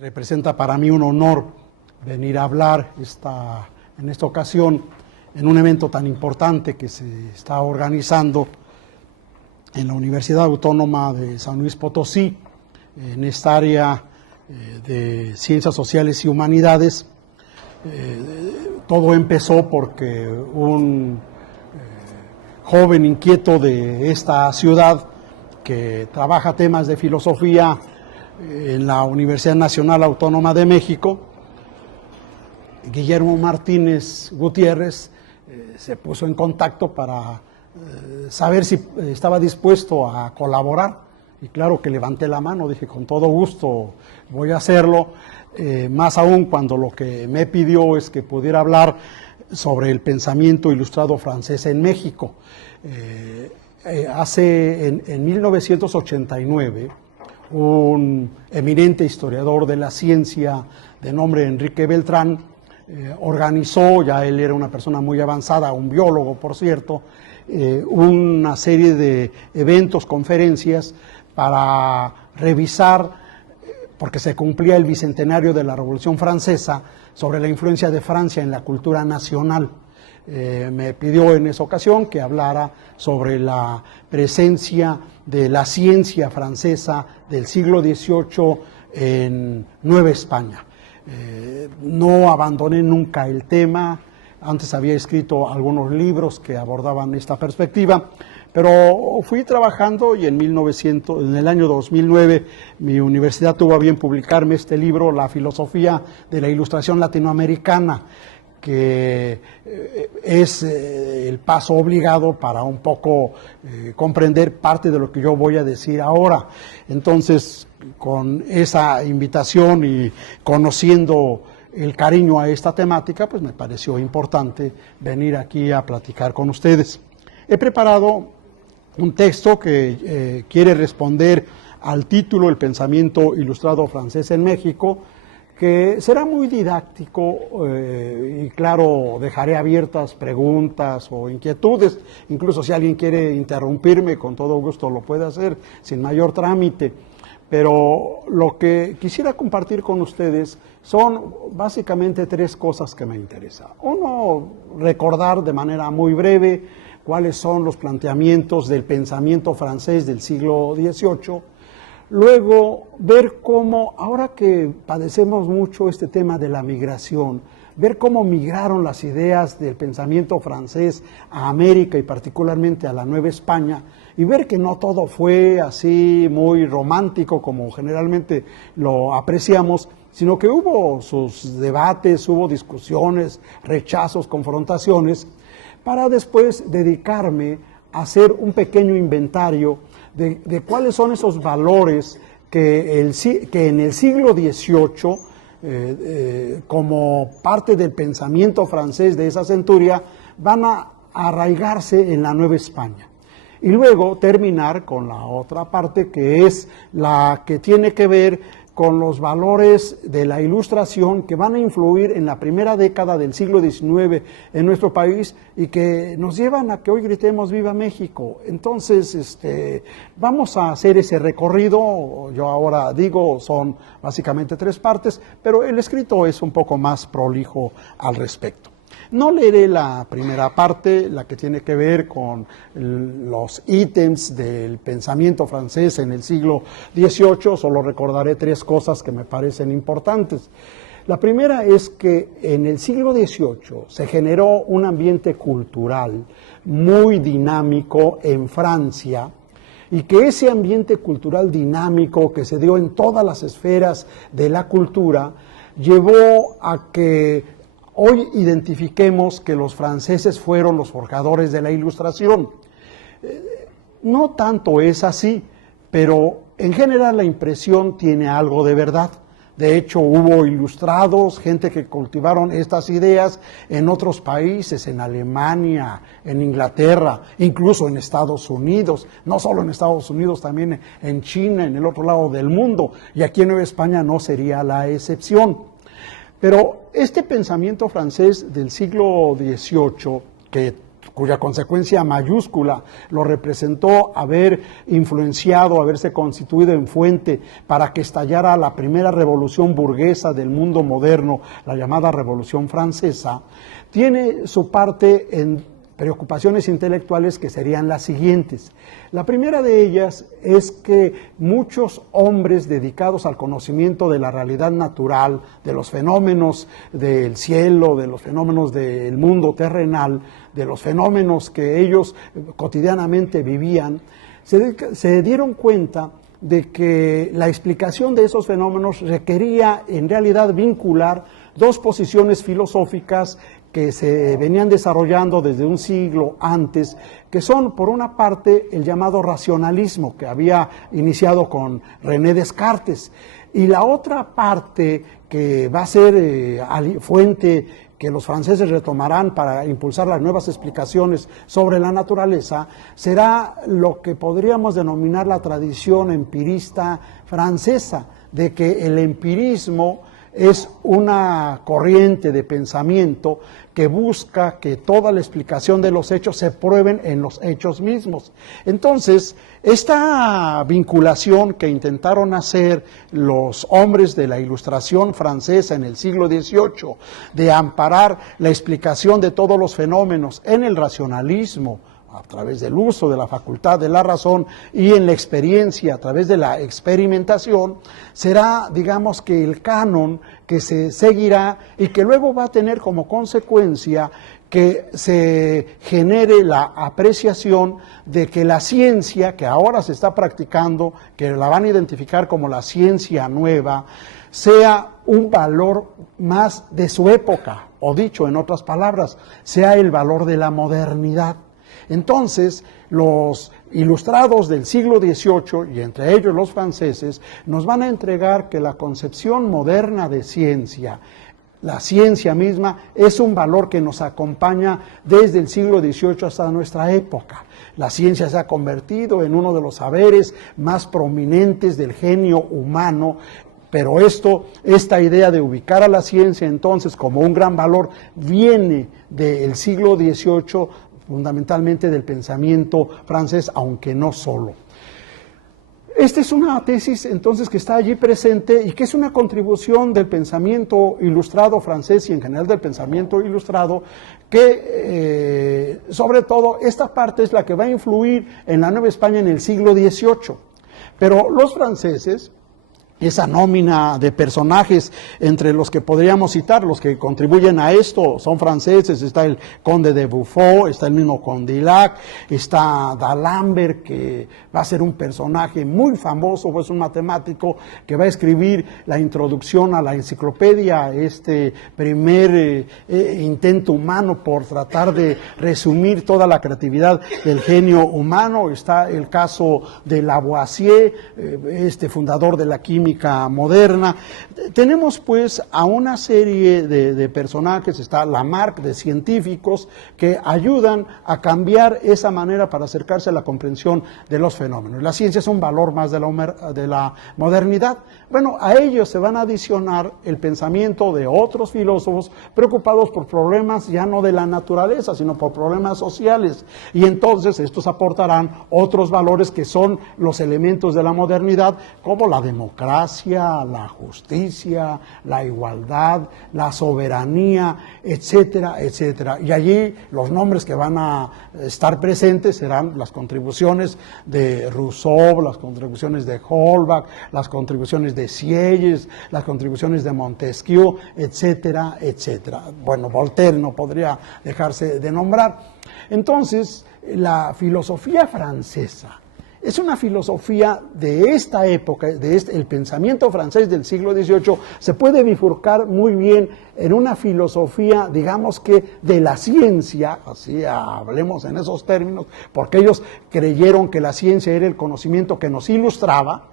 Representa para mí un honor venir a hablar en esta ocasión en un evento tan importante que se está organizando en la Universidad Autónoma de San Luis Potosí, en esta área de Ciencias Sociales y Humanidades. Todo empezó porque un joven inquieto de esta ciudad que trabaja temas de filosofía en la Universidad Nacional Autónoma de México, Guillermo Martínez Gutiérrez, se puso en contacto para saber si estaba dispuesto a colaborar, y claro que levanté la mano, dije con todo gusto voy a hacerlo, más aún cuando lo que me pidió es que pudiera hablar sobre el pensamiento ilustrado francés en México. En 1989, un eminente historiador de la ciencia de nombre Enrique Beltrán organizó, ya él era una persona muy avanzada, un biólogo por cierto, una serie de eventos, conferencias para revisar, porque se cumplía el bicentenario de la Revolución Francesa, sobre la influencia de Francia en la cultura nacional. Me pidió en esa ocasión que hablara sobre la presencia de la ciencia francesa del siglo XVIII en Nueva España. No abandoné nunca el tema, antes había escrito algunos libros que abordaban esta perspectiva, pero fui trabajando y en el año 2009 mi universidad tuvo a bien publicarme este libro, La filosofía de la ilustración latinoamericana, que es el paso obligado para un poco comprender parte de lo que yo voy a decir ahora. Entonces, con esa invitación y conociendo el cariño a esta temática, pues me pareció importante venir aquí a platicar con ustedes. He preparado un texto que quiere responder al título El pensamiento ilustrado francés en México, que será muy didáctico y claro, dejaré abiertas preguntas o inquietudes, incluso si alguien quiere interrumpirme, con todo gusto lo puede hacer, sin mayor trámite. Pero lo que quisiera compartir con ustedes son básicamente tres cosas que me interesan. Uno, recordar de manera muy breve cuáles son los planteamientos del pensamiento francés del siglo XVIII. Luego, ver cómo, ahora que padecemos mucho este tema de la migración, ver cómo migraron las ideas del pensamiento francés a América y particularmente a la Nueva España, y ver que no todo fue así muy romántico como generalmente lo apreciamos, sino que hubo sus debates, hubo discusiones, rechazos, confrontaciones, para después dedicarme a hacer un pequeño inventario de cuáles son esos valores que en el siglo XVIII, como parte del pensamiento francés de esa centuria, van a arraigarse en la Nueva España. Y luego terminar con la otra parte, que es la que tiene que ver con los valores de la Ilustración que van a influir en la primera década del siglo XIX en nuestro país y que nos llevan a que hoy gritemos ¡Viva México! Entonces, vamos a hacer ese recorrido. Yo ahora digo, son básicamente tres partes, pero el escrito es un poco más prolijo al respecto. No leeré la primera parte, la que tiene que ver con los ítems del pensamiento francés en el siglo XVIII, solo recordaré tres cosas que me parecen importantes. La primera es que en el siglo XVIII se generó un ambiente cultural muy dinámico en Francia, y que ese ambiente cultural dinámico que se dio en todas las esferas de la cultura llevó a que hoy identifiquemos que los franceses fueron los forjadores de la Ilustración. No tanto es así, pero en general la impresión tiene algo de verdad. De hecho, hubo ilustrados, gente que cultivaron estas ideas en otros países, en Alemania, en Inglaterra, incluso en Estados Unidos. No solo en Estados Unidos, también en China, en el otro lado del mundo. Y aquí en Nueva España no sería la excepción. Pero este pensamiento francés del siglo XVIII, que cuya consecuencia mayúscula lo representó haber influenciado, haberse constituido en fuente para que estallara la primera revolución burguesa del mundo moderno, la llamada Revolución Francesa, tiene su parte en preocupaciones intelectuales que serían las siguientes. La primera de ellas es que muchos hombres dedicados al conocimiento de la realidad natural, de los fenómenos del cielo, de los fenómenos del mundo terrenal, de los fenómenos que ellos cotidianamente vivían, se dieron cuenta de que la explicación de esos fenómenos requería en realidad vincular dos posiciones filosóficas que se venían desarrollando desde un siglo antes, que son, por una parte, el llamado racionalismo, que había iniciado con René Descartes, y la otra parte, que va a ser fuente que los franceses retomarán para impulsar las nuevas explicaciones sobre la naturaleza, será lo que podríamos denominar la tradición empirista francesa, de que el empirismo es una corriente de pensamiento que busca que toda la explicación de los hechos se prueben en los hechos mismos. Entonces, esta vinculación que intentaron hacer los hombres de la Ilustración francesa en el siglo XVIII, de amparar la explicación de todos los fenómenos en el racionalismo, a través del uso de la facultad de la razón, y en la experiencia, a través de la experimentación, será, digamos, que el canon que se seguirá y que luego va a tener como consecuencia que se genere la apreciación de que la ciencia que ahora se está practicando, que la van a identificar como la ciencia nueva, sea un valor más de su época, o dicho en otras palabras, sea el valor de la modernidad. Entonces, los ilustrados del siglo XVIII, y entre ellos los franceses, nos van a entregar que la concepción moderna de ciencia, la ciencia misma, es un valor que nos acompaña desde el siglo XVIII hasta nuestra época. La ciencia se ha convertido en uno de los saberes más prominentes del genio humano, pero esta idea de ubicar a la ciencia entonces como un gran valor viene del siglo XVIII, fundamentalmente del pensamiento francés, aunque no solo. Esta es una tesis entonces que está allí presente y que es una contribución del pensamiento ilustrado francés y en general del pensamiento ilustrado, que sobre todo esta parte es la que va a influir en la Nueva España en el siglo XVIII. Pero los franceses, esa nómina de personajes entre los que podríamos citar, los que contribuyen a esto, son franceses, está el conde de Buffon, está el mismo Condillac, está D'Alembert, que va a ser un personaje muy famoso, pues un matemático que va a escribir la introducción a la enciclopedia, este primer intento humano por tratar de resumir toda la creatividad del genio humano. Está el caso de Lavoisier, este fundador de la química moderna. Tenemos pues a una serie de personajes, está Lamarck, de científicos que ayudan a cambiar esa manera para acercarse a la comprensión de los fenómenos. La ciencia es un valor más de la modernidad. Bueno, a ellos se van a adicionar el pensamiento de otros filósofos preocupados por problemas ya no de la naturaleza, sino por problemas sociales. Y entonces estos aportarán otros valores que son los elementos de la modernidad, como la democracia, la justicia, la igualdad, la soberanía, etcétera, etcétera. Y allí los nombres que van a estar presentes serán las contribuciones de Rousseau, las contribuciones de Holbach, las contribuciones de Sieyès, las contribuciones de Montesquieu, etcétera, etcétera. Bueno, Voltaire no podría dejarse de nombrar. Entonces, la filosofía francesa es una filosofía de esta época, el pensamiento francés del siglo XVIII se puede bifurcar muy bien en una filosofía, digamos que de la ciencia, así hablemos en esos términos, porque ellos creyeron que la ciencia era el conocimiento que nos ilustraba,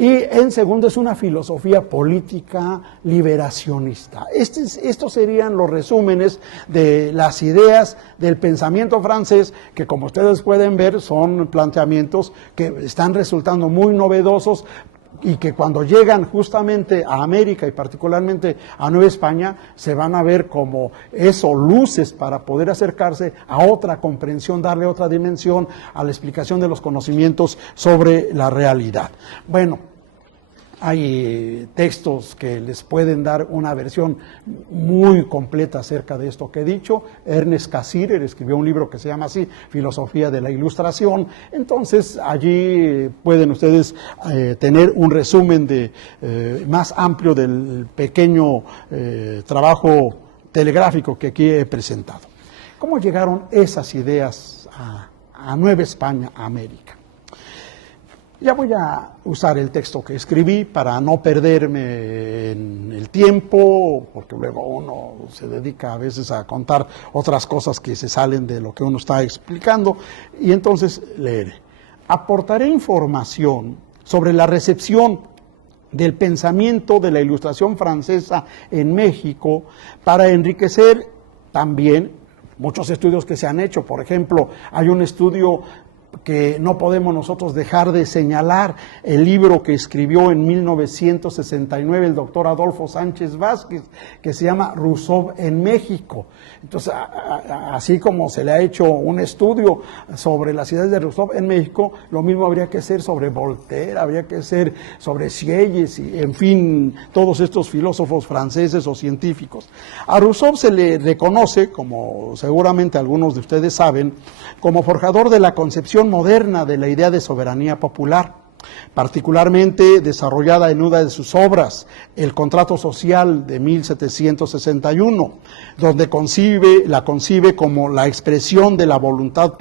y en segundo es una filosofía política liberacionista. Estos serían los resúmenes de las ideas del pensamiento francés, que como ustedes pueden ver son planteamientos que están resultando muy novedosos, y que cuando llegan justamente a América y particularmente a Nueva España, se van a ver como eso, luces para poder acercarse a otra comprensión, darle otra dimensión a la explicación de los conocimientos sobre la realidad. Bueno, hay textos que les pueden dar una versión muy completa acerca de esto que he dicho. Ernest Cassirer escribió un libro que se llama así, Filosofía de la Ilustración. Entonces, allí pueden ustedes tener un resumen más amplio del pequeño trabajo telegráfico que aquí he presentado. ¿Cómo llegaron esas ideas a Nueva España, a América? Ya voy a usar el texto que escribí para no perderme en el tiempo, porque luego uno se dedica a veces a contar otras cosas que se salen de lo que uno está explicando, y entonces leeré. Aportaré información sobre la recepción del pensamiento de la Ilustración francesa en México para enriquecer también muchos estudios que se han hecho. Por ejemplo, hay un estudio que no podemos nosotros dejar de señalar, el libro que escribió en 1969 el doctor Adolfo Sánchez Vázquez, que se llama Rousseau en México. Entonces, así como se le ha hecho un estudio sobre las ideas de Rousseau en México, lo mismo habría que hacer sobre Voltaire, habría que hacer sobre Sieyès, y en fin, todos estos filósofos franceses o científicos. A Rousseau se le reconoce, como seguramente algunos de ustedes saben, como forjador de la concepción moderna de la idea de soberanía popular, particularmente desarrollada en una de sus obras, El Contrato Social de 1761, donde la concibe como la expresión de la voluntad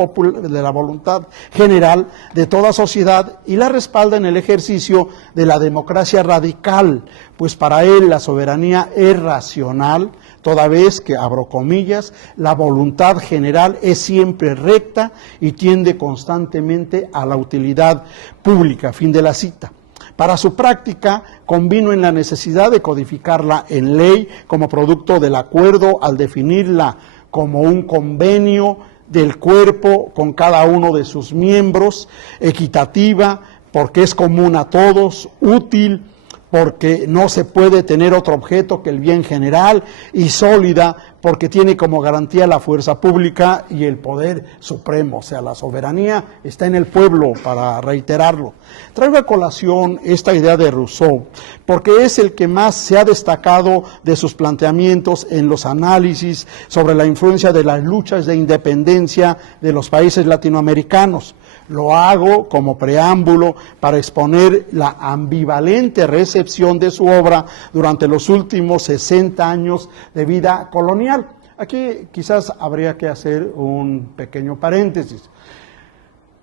general de toda sociedad y la respalda en el ejercicio de la democracia radical, pues para él la soberanía es racional, toda vez que, abro comillas, la voluntad general es siempre recta y tiende constantemente a la utilidad pública, fin de la cita. Para su práctica, convino en la necesidad de codificarla en ley como producto del acuerdo al definirla como un convenio del cuerpo con cada uno de sus miembros, equitativa, porque es común a todos, útil, porque no se puede tener otro objeto que el bien general, y sólida, porque tiene como garantía la fuerza pública y el poder supremo, o sea, la soberanía está en el pueblo, para reiterarlo. Traigo a colación esta idea de Rousseau, porque es el que más se ha destacado de sus planteamientos en los análisis sobre la influencia de las luchas de independencia de los países latinoamericanos. Lo hago como preámbulo para exponer la ambivalente recepción de su obra durante los últimos 60 años de vida colonial. Aquí quizás habría que hacer un pequeño paréntesis.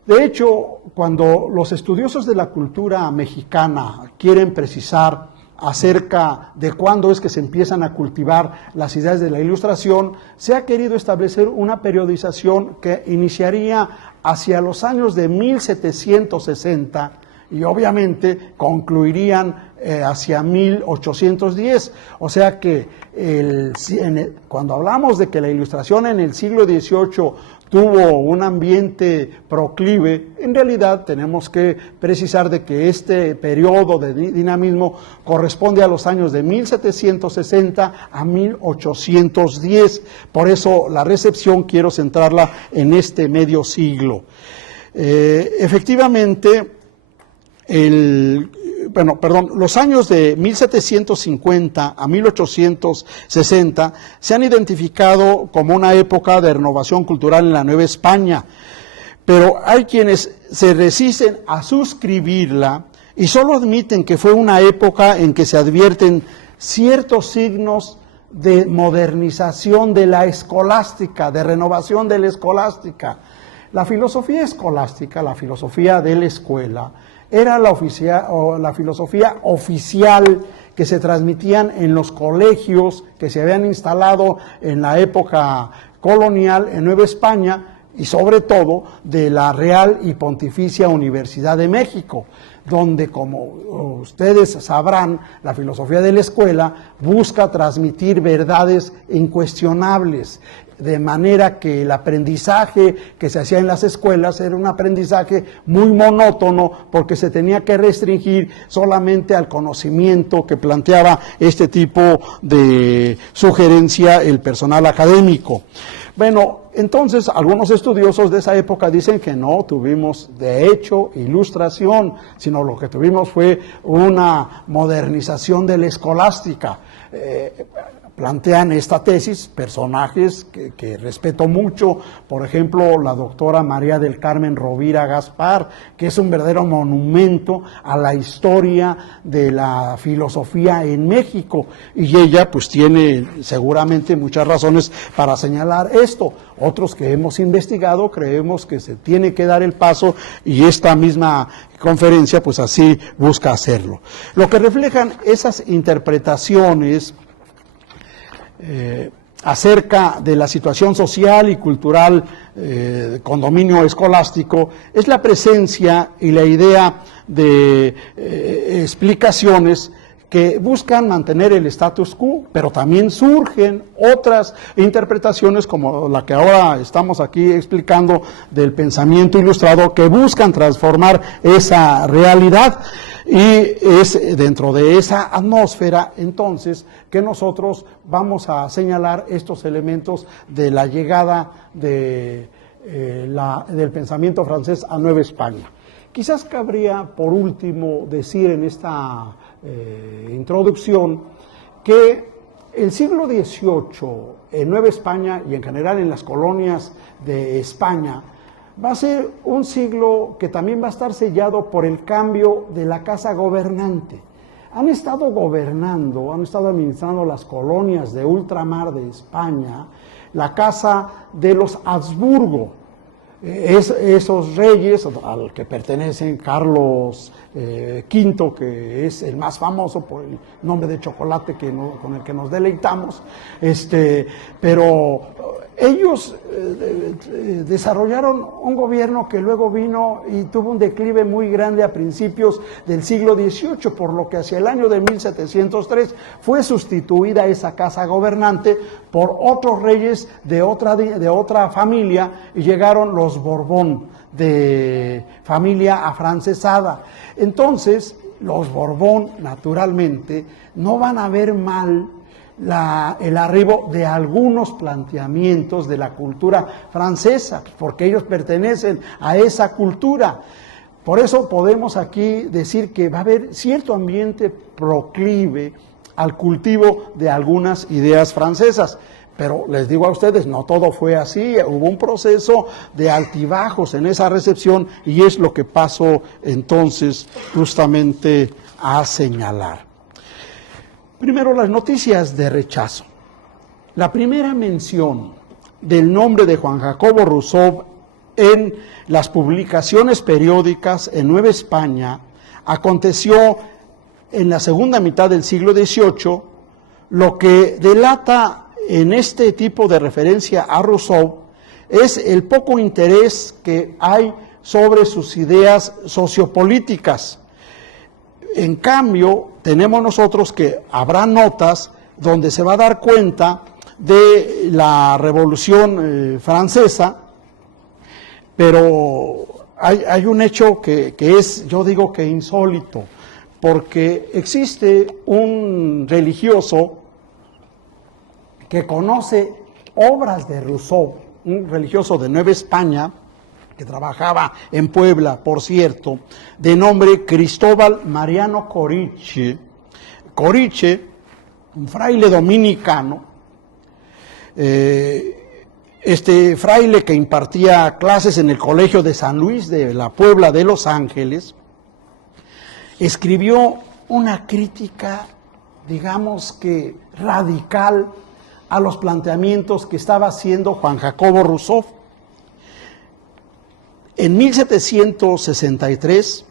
De hecho, cuando los estudiosos de la cultura mexicana quieren precisar acerca de cuándo es que se empiezan a cultivar las ideas de la Ilustración, se ha querido establecer una periodización que iniciaría hacia los años de 1760 y obviamente concluirían hacia 1810. O sea que cuando hablamos de que la Ilustración en el siglo XVIII tuvo un ambiente proclive, en realidad tenemos que precisar de que este periodo de dinamismo corresponde a los años de 1760 a 1810. Por eso la recepción quiero centrarla en este medio siglo. Efectivamente, los años de 1750 a 1860 se han identificado como una época de renovación cultural en la Nueva España, pero hay quienes se resisten a suscribirla y solo admiten que fue una época en que se advierten ciertos signos de modernización de la escolástica, de renovación de la escolástica. La filosofía escolástica, la filosofía de la escuela, era la filosofía oficial que se transmitían en los colegios que se habían instalado en la época colonial en Nueva España, y sobre todo de la Real y Pontificia Universidad de México, donde, como ustedes sabrán, la filosofía de la escuela busca transmitir verdades incuestionables, de manera que el aprendizaje que se hacía en las escuelas era un aprendizaje muy monótono, porque se tenía que restringir solamente al conocimiento que planteaba este tipo de sugerencia el personal académico. Bueno, entonces algunos estudiosos de esa época dicen que no tuvimos de hecho ilustración, sino lo que tuvimos fue una modernización de la escolástica. Plantean esta tesis personajes que respeto mucho, por ejemplo, la doctora María del Carmen Rovira Gaspar, que es un verdadero monumento a la historia de la filosofía en México, y ella pues tiene seguramente muchas razones para señalar esto. Otros que hemos investigado creemos que se tiene que dar el paso, y esta misma conferencia pues así busca hacerlo. Lo que reflejan esas interpretaciones acerca de la situación social y cultural con dominio escolástico es la presencia y la idea de explicaciones que buscan mantener el status quo, pero también surgen otras interpretaciones como la que ahora estamos aquí explicando del pensamiento ilustrado, que buscan transformar esa realidad. Y es dentro de esa atmósfera, entonces, que nosotros vamos a señalar estos elementos de la llegada del pensamiento francés a Nueva España. Quizás cabría, por último, decir en esta introducción que el siglo XVIII en Nueva España y en general en las colonias de España va a ser un siglo que también va a estar sellado por el cambio de la casa gobernante. Han estado gobernando, han estado administrando las colonias de ultramar de España, la casa de los Habsburgo. Esos reyes al que pertenecen Carlos V, que es el más famoso por el nombre de chocolate con el que nos deleitamos, pero ellos desarrollaron un gobierno que luego vino y tuvo un declive muy grande a principios del siglo XVIII, por lo que hacia el año de 1703 fue sustituida esa casa gobernante por otros reyes de otra familia, y llegaron los Borbón, de familia afrancesada. Entonces, los Borbón, naturalmente, no van a ver mal el arribo de algunos planteamientos de la cultura francesa, porque ellos pertenecen a esa cultura. Por eso podemos aquí decir que va a haber cierto ambiente proclive al cultivo de algunas ideas francesas. Pero les digo a ustedes, no todo fue así, hubo un proceso de altibajos en esa recepción, y es lo que paso entonces justamente a señalar. Primero, las noticias de rechazo. La primera mención del nombre de Juan Jacobo Rousseau en las publicaciones periódicas en Nueva España aconteció en la segunda mitad del siglo XVIII, lo que delata en este tipo de referencia a Rousseau es el poco interés que hay sobre sus ideas sociopolíticas. En cambio, tenemos nosotros que habrá notas donde se va a dar cuenta de la Revolución Francesa, pero hay un hecho que es, yo digo que insólito, porque existe un religioso que conoce obras de Rousseau, un religioso de Nueva España, que trabajaba en Puebla, por cierto, de nombre Cristóbal Mariano Coriche. Coriche, un fraile dominicano, este fraile que impartía clases en el Colegio de San Luis de la Puebla de Los Ángeles, escribió una crítica, digamos que radical, a los planteamientos que estaba haciendo Juan Jacobo Rousseau. En 1763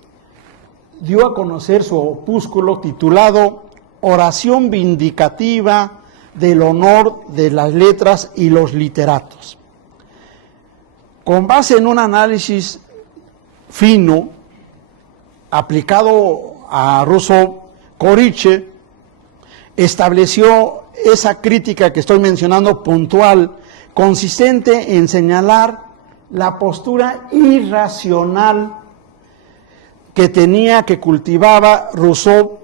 dio a conocer su opúsculo titulado Oración vindicativa del honor de las letras y los literatos. con base en un análisis fino, aplicado a Rousseau, Corice estableció esa crítica que estoy mencionando puntual, consistente en señalar la postura irracional que cultivaba Rousseau,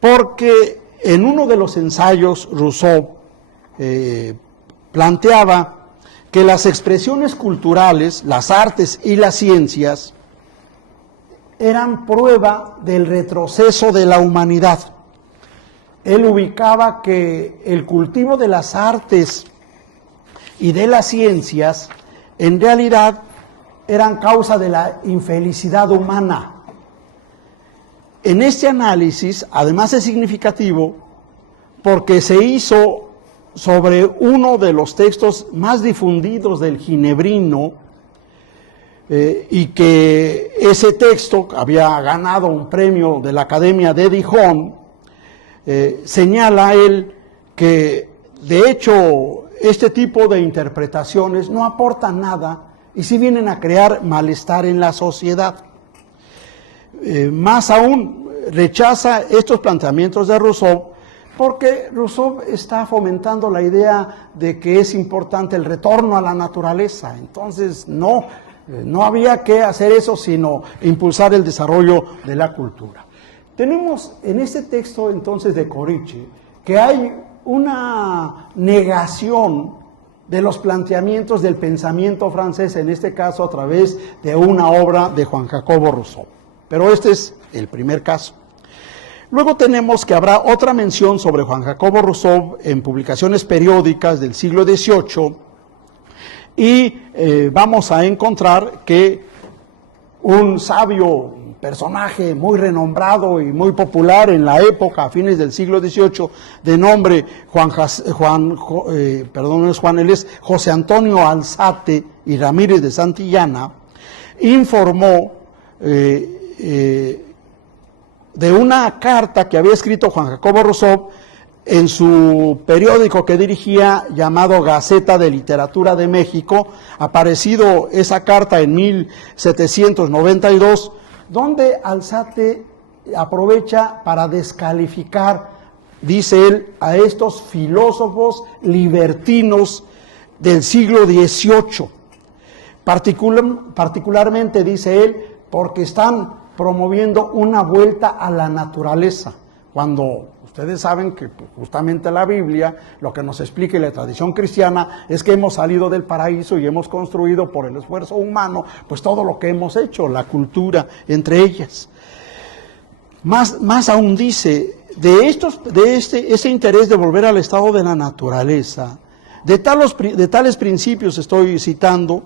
porque en uno de los ensayos Rousseau planteaba que las expresiones culturales, las artes y las ciencias eran prueba del retroceso de la humanidad. Él ubicaba que el cultivo de las artes y de las ciencias en realidad eran causa de la infelicidad humana. En este análisis, además es significativo porque se hizo sobre uno de los textos más difundidos del ginebrino, y que ese texto había ganado un premio de la Academia de Dijon. Señala él que de hecho este tipo de interpretaciones no aportan nada y sí vienen a crear malestar en la sociedad. Más aún, rechaza estos planteamientos de Rousseau porque Rousseau está fomentando la idea de que es importante el retorno a la naturaleza. Entonces no había que hacer eso, sino impulsar el desarrollo de la cultura. Tenemos en este texto entonces de Corice que hay una negación de los planteamientos del pensamiento francés, en este caso a través de una obra de Juan Jacobo Rousseau. Pero este es el primer caso. Luego tenemos que habrá otra mención sobre Juan Jacobo Rousseau en publicaciones periódicas del siglo XVIII, y vamos a encontrar que un sabio, personaje muy renombrado y muy popular en la época, a fines del siglo XVIII, de nombre José Antonio Alzate y Ramírez de Santillana, informó de una carta que había escrito Juan Jacobo Rousseau en su periódico que dirigía, llamado Gaceta de Literatura de México, aparecido esa carta en 1792, donde Alzate aprovecha para descalificar, dice él, a estos filósofos libertinos del siglo XVIII, particularmente, dice él, porque están promoviendo una vuelta a la naturaleza, cuando ustedes saben que justamente la Biblia, lo que nos explica la tradición cristiana, es que hemos salido del paraíso y hemos construido por el esfuerzo humano, pues todo lo que hemos hecho, la cultura entre ellas. Más aún dice, ese interés de volver al estado de la naturaleza, de tales principios estoy citando,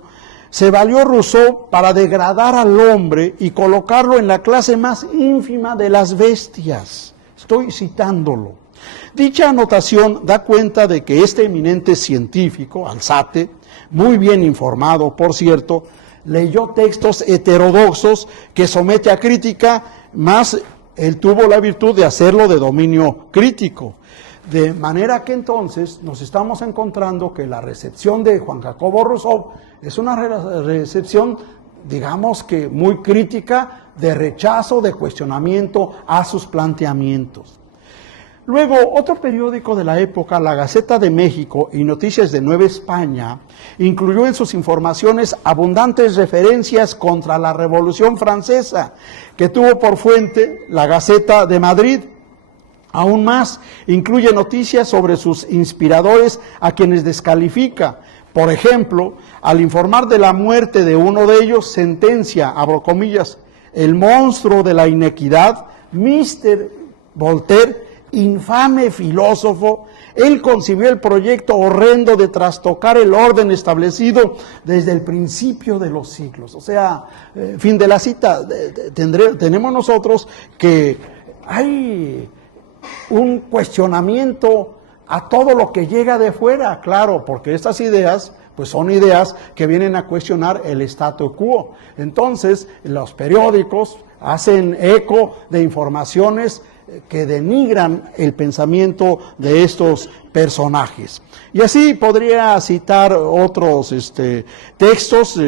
se valió Rousseau para degradar al hombre y colocarlo en la clase más ínfima de las bestias. Estoy citándolo. Dicha anotación da cuenta de que este eminente científico, Alzate, muy bien informado, por cierto, leyó textos heterodoxos que somete a crítica, más él tuvo la virtud de hacerlo de dominio crítico. De manera que entonces nos estamos encontrando que la recepción de Juan Jacobo Rousseau es una recepción, digamos que muy crítica, de rechazo, de cuestionamiento a sus planteamientos. Luego, otro periódico de la época, la Gaceta de México y Noticias de Nueva España, incluyó en sus informaciones abundantes referencias contra la Revolución Francesa, que tuvo por fuente la Gaceta de Madrid. Aún más, incluye noticias sobre sus inspiradores a quienes descalifica. Por ejemplo, al informar de la muerte de uno de ellos, sentencia, abro comillas, el monstruo de la inequidad, Mr. Voltaire, infame filósofo, él concibió el proyecto horrendo de trastocar el orden establecido desde el principio de los siglos. O sea, fin de la cita, tenemos nosotros que hay un cuestionamiento a todo lo que llega de fuera, claro, porque estas ideas pues son ideas que vienen a cuestionar el statu quo. Entonces, los periódicos hacen eco de informaciones que denigran el pensamiento de estos personajes. Y así podría citar otros textos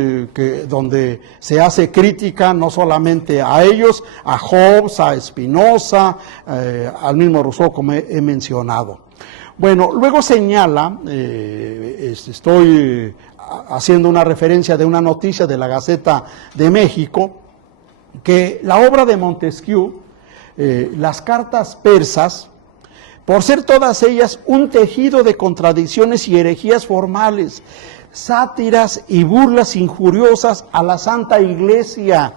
donde se hace crítica no solamente a ellos, a Hobbes, a Spinoza, al mismo Rousseau, como he mencionado. Bueno, luego señala, estoy haciendo una referencia de una noticia de la Gaceta de México, que la obra de Montesquieu, las cartas persas, por ser todas ellas un tejido de contradicciones y herejías formales, sátiras y burlas injuriosas a la Santa Iglesia,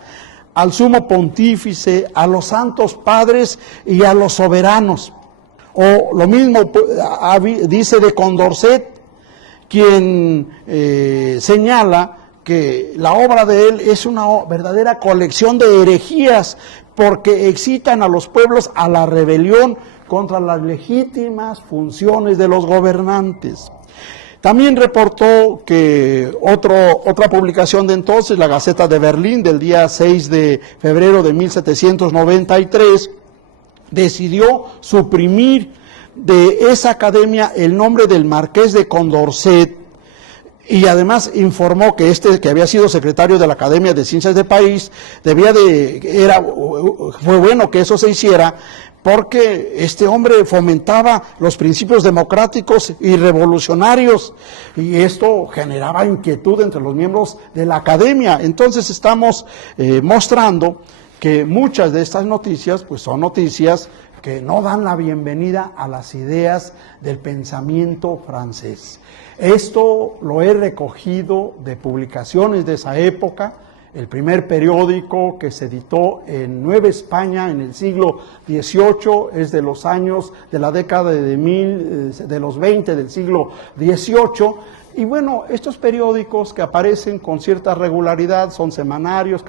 al Sumo Pontífice, a los santos padres y a los soberanos. O lo mismo dice de Condorcet, quien señala que la obra de él es una verdadera colección de herejías porque excitan a los pueblos a la rebelión contra las legítimas funciones de los gobernantes. También reportó que otra publicación de entonces, la Gaceta de Berlín, del día 6 de febrero de 1793, decidió suprimir de esa academia el nombre del Marqués de Condorcet, y además informó que que había sido secretario de la Academia de Ciencias de París, fue bueno que eso se hiciera, porque este hombre fomentaba los principios democráticos y revolucionarios, y esto generaba inquietud entre los miembros de la Academia. Entonces estamos mostrando que muchas de estas noticias, pues son noticias que no dan la bienvenida a las ideas del pensamiento francés. Esto lo he recogido de publicaciones de esa época. El primer periódico que se editó en Nueva España en el siglo XVIII es de los años de la década de los 20 del siglo XVIII. Y bueno, estos periódicos que aparecen con cierta regularidad son semanarios,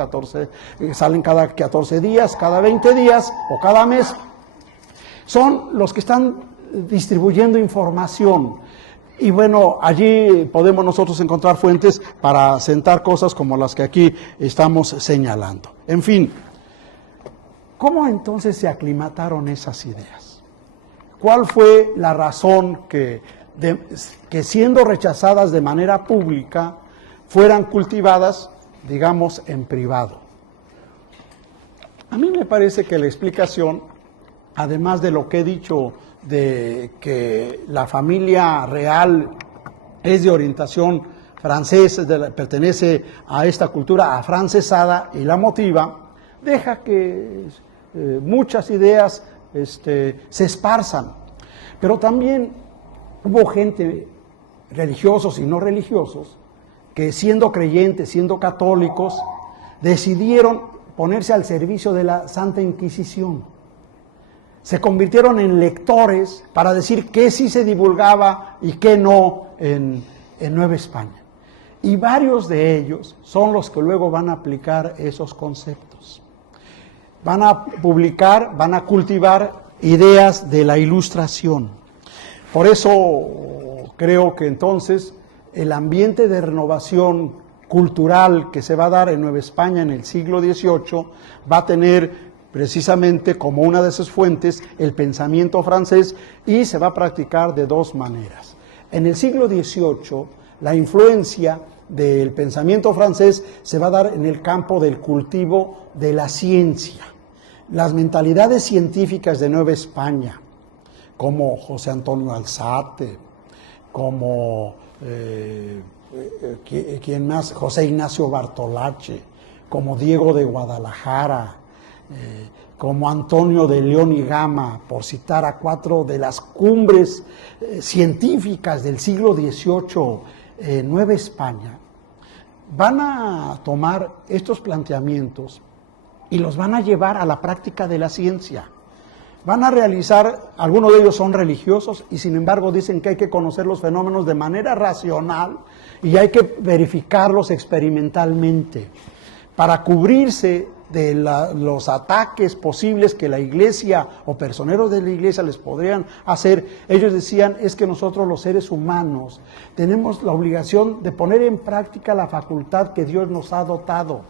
salen cada 14 días, cada 20 días o cada mes. Son los que están distribuyendo información. Y bueno, allí podemos nosotros encontrar fuentes para sentar cosas como las que aquí estamos señalando. En fin, ¿cómo entonces se aclimataron esas ideas? ¿Cuál fue la razón que siendo rechazadas de manera pública, fueran cultivadas, digamos, en privado? A mí me parece que la explicación, además de lo que he dicho de que la familia real es de orientación francesa, pertenece a esta cultura afrancesada y la motiva, deja que muchas ideas se esparzan. Pero también hubo gente, religiosos y no religiosos, que siendo creyentes, siendo católicos, decidieron ponerse al servicio de la Santa Inquisición. Se convirtieron en lectores para decir qué sí se divulgaba y qué no en Nueva España. Y varios de ellos son los que luego van a aplicar esos conceptos. Van a publicar, van a cultivar ideas de la Ilustración. Por eso creo que entonces el ambiente de renovación cultural que se va a dar en Nueva España en el siglo XVIII va a tener precisamente como una de sus fuentes el pensamiento francés, y se va a practicar de dos maneras. En el siglo XVIII, la influencia del pensamiento francés se va a dar en el campo del cultivo de la ciencia. Las mentalidades científicas de Nueva España, como José Antonio Alzate, como ¿quién más? José Ignacio Bartolache, como Diego de Guadalajara, como Antonio de León y Gama, por citar a 4 de las cumbres científicas del siglo XVIII en Nueva España, van a tomar estos planteamientos y los van a llevar a la práctica de la ciencia. Van a realizar, algunos de ellos son religiosos y sin embargo dicen que hay que conocer los fenómenos de manera racional y hay que verificarlos experimentalmente para cubrirse de los ataques posibles que la Iglesia o personeros de la Iglesia les podrían hacer. Ellos decían, es que nosotros los seres humanos tenemos la obligación de poner en práctica la facultad que Dios nos ha dotado,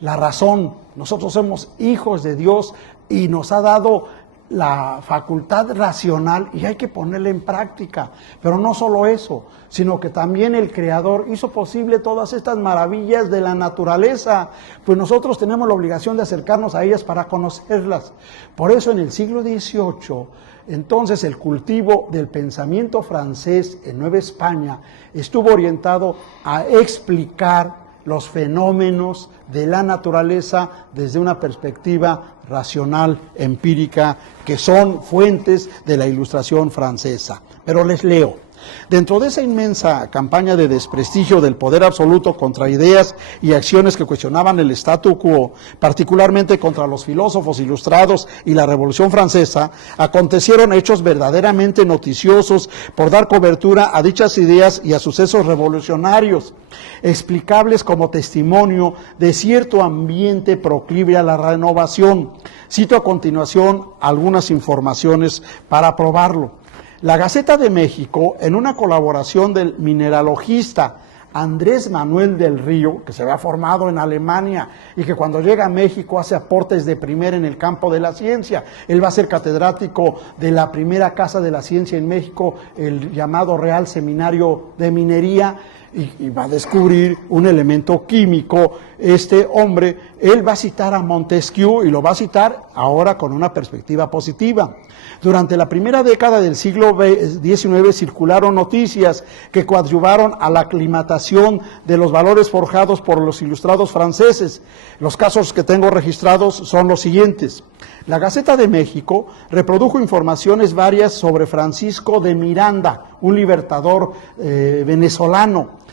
la razón. Nosotros somos hijos de Dios y nos ha dado la facultad racional y hay que ponerla en práctica. Pero no solo eso, sino que también el Creador hizo posible todas estas maravillas de la naturaleza, pues nosotros tenemos la obligación de acercarnos a ellas para conocerlas. Por eso en el siglo XVIII, entonces el cultivo del pensamiento francés en Nueva España estuvo orientado a explicar los fenómenos de la naturaleza desde una perspectiva racional, empírica, que son fuentes de la Ilustración francesa. Pero les leo. Dentro de esa inmensa campaña de desprestigio del poder absoluto contra ideas y acciones que cuestionaban el statu quo, particularmente contra los filósofos ilustrados y la Revolución Francesa, acontecieron hechos verdaderamente noticiosos por dar cobertura a dichas ideas y a sucesos revolucionarios, explicables como testimonio de cierto ambiente proclive a la renovación. Cito a continuación algunas informaciones para probarlo. La Gaceta de México, en una colaboración del mineralogista Andrés Manuel del Río, que se había formado en Alemania y que cuando llega a México hace aportes de primera en el campo de la ciencia. Él va a ser catedrático de la primera casa de la ciencia en México, el llamado Real Seminario de Minería, y va a descubrir un elemento químico. Este hombre, él va a citar a Montesquieu y lo va a citar ahora con una perspectiva positiva. Durante la primera década del siglo XIX circularon noticias que coadyuvaron a la aclimatación de los valores forjados por los ilustrados franceses. Los casos que tengo registrados son los siguientes. La Gaceta de México reprodujo informaciones varias sobre Francisco de Miranda, un libertador venezolano.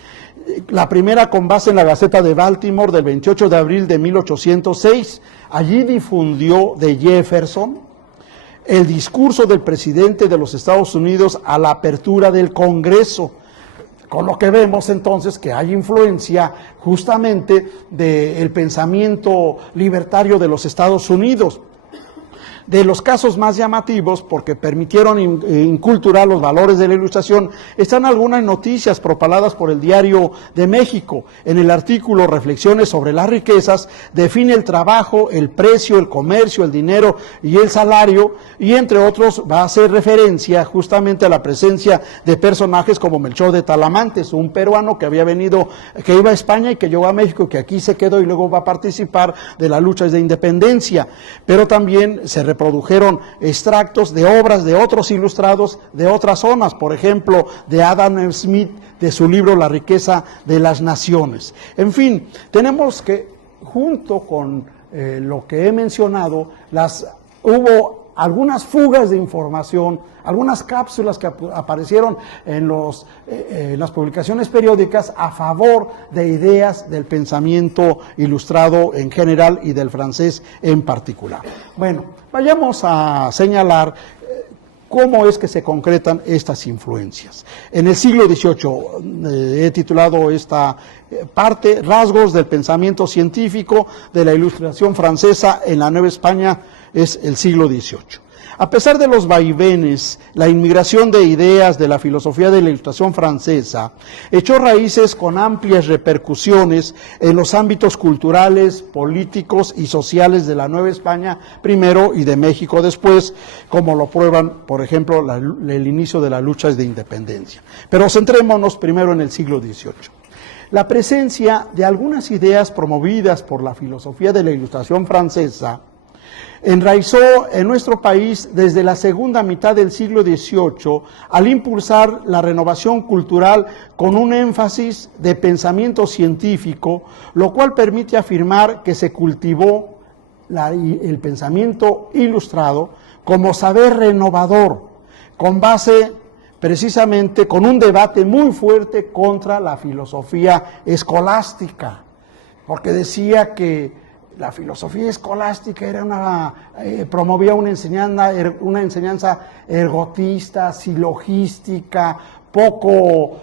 La primera con base en la Gaceta de Baltimore del 28 de abril de 1806. Allí difundió de Jefferson el discurso del presidente de los Estados Unidos a la apertura del Congreso, con lo que vemos entonces que hay influencia justamente del pensamiento libertario de los Estados Unidos. De los casos más llamativos, porque permitieron inculturar los valores de la Ilustración, están algunas noticias propaladas por el Diario de México. En el artículo Reflexiones sobre las riquezas, define el trabajo, el precio, el comercio, el dinero y el salario, y entre otros va a hacer referencia justamente a la presencia de personajes como Melchor de Talamantes, un peruano que había venido, que iba a España y que llegó a México, que aquí se quedó y luego va a participar de las luchas de independencia. Pero también se reprodujeron extractos de obras de otros ilustrados de otras zonas, por ejemplo, de Adam Smith, de su libro La riqueza de las naciones. En fin, tenemos que, junto con lo que he mencionado, hubo algunas fugas de información, algunas cápsulas que aparecieron en las publicaciones periódicas a favor de ideas del pensamiento ilustrado en general y del francés en particular. Bueno, vayamos a señalar cómo es que se concretan estas influencias. En el siglo XVIII he titulado esta parte Rasgos del pensamiento científico de la Ilustración francesa en la Nueva España, es el siglo XVIII. A pesar de los vaivenes, la inmigración de ideas de la filosofía de la Ilustración francesa echó raíces con amplias repercusiones en los ámbitos culturales, políticos y sociales de la Nueva España primero y de México después, como lo prueban, por ejemplo, el inicio de las luchas de independencia. Pero centrémonos primero en el siglo XVIII. La presencia de algunas ideas promovidas por la filosofía de la Ilustración francesa enraizó en nuestro país desde la segunda mitad del siglo XVIII al impulsar la renovación cultural con un énfasis de pensamiento científico, lo cual permite afirmar que se cultivó el pensamiento ilustrado como saber renovador, con base precisamente con un debate muy fuerte contra la filosofía escolástica, porque decía que la filosofía escolástica promovía una enseñanza ergotista, silogística, poco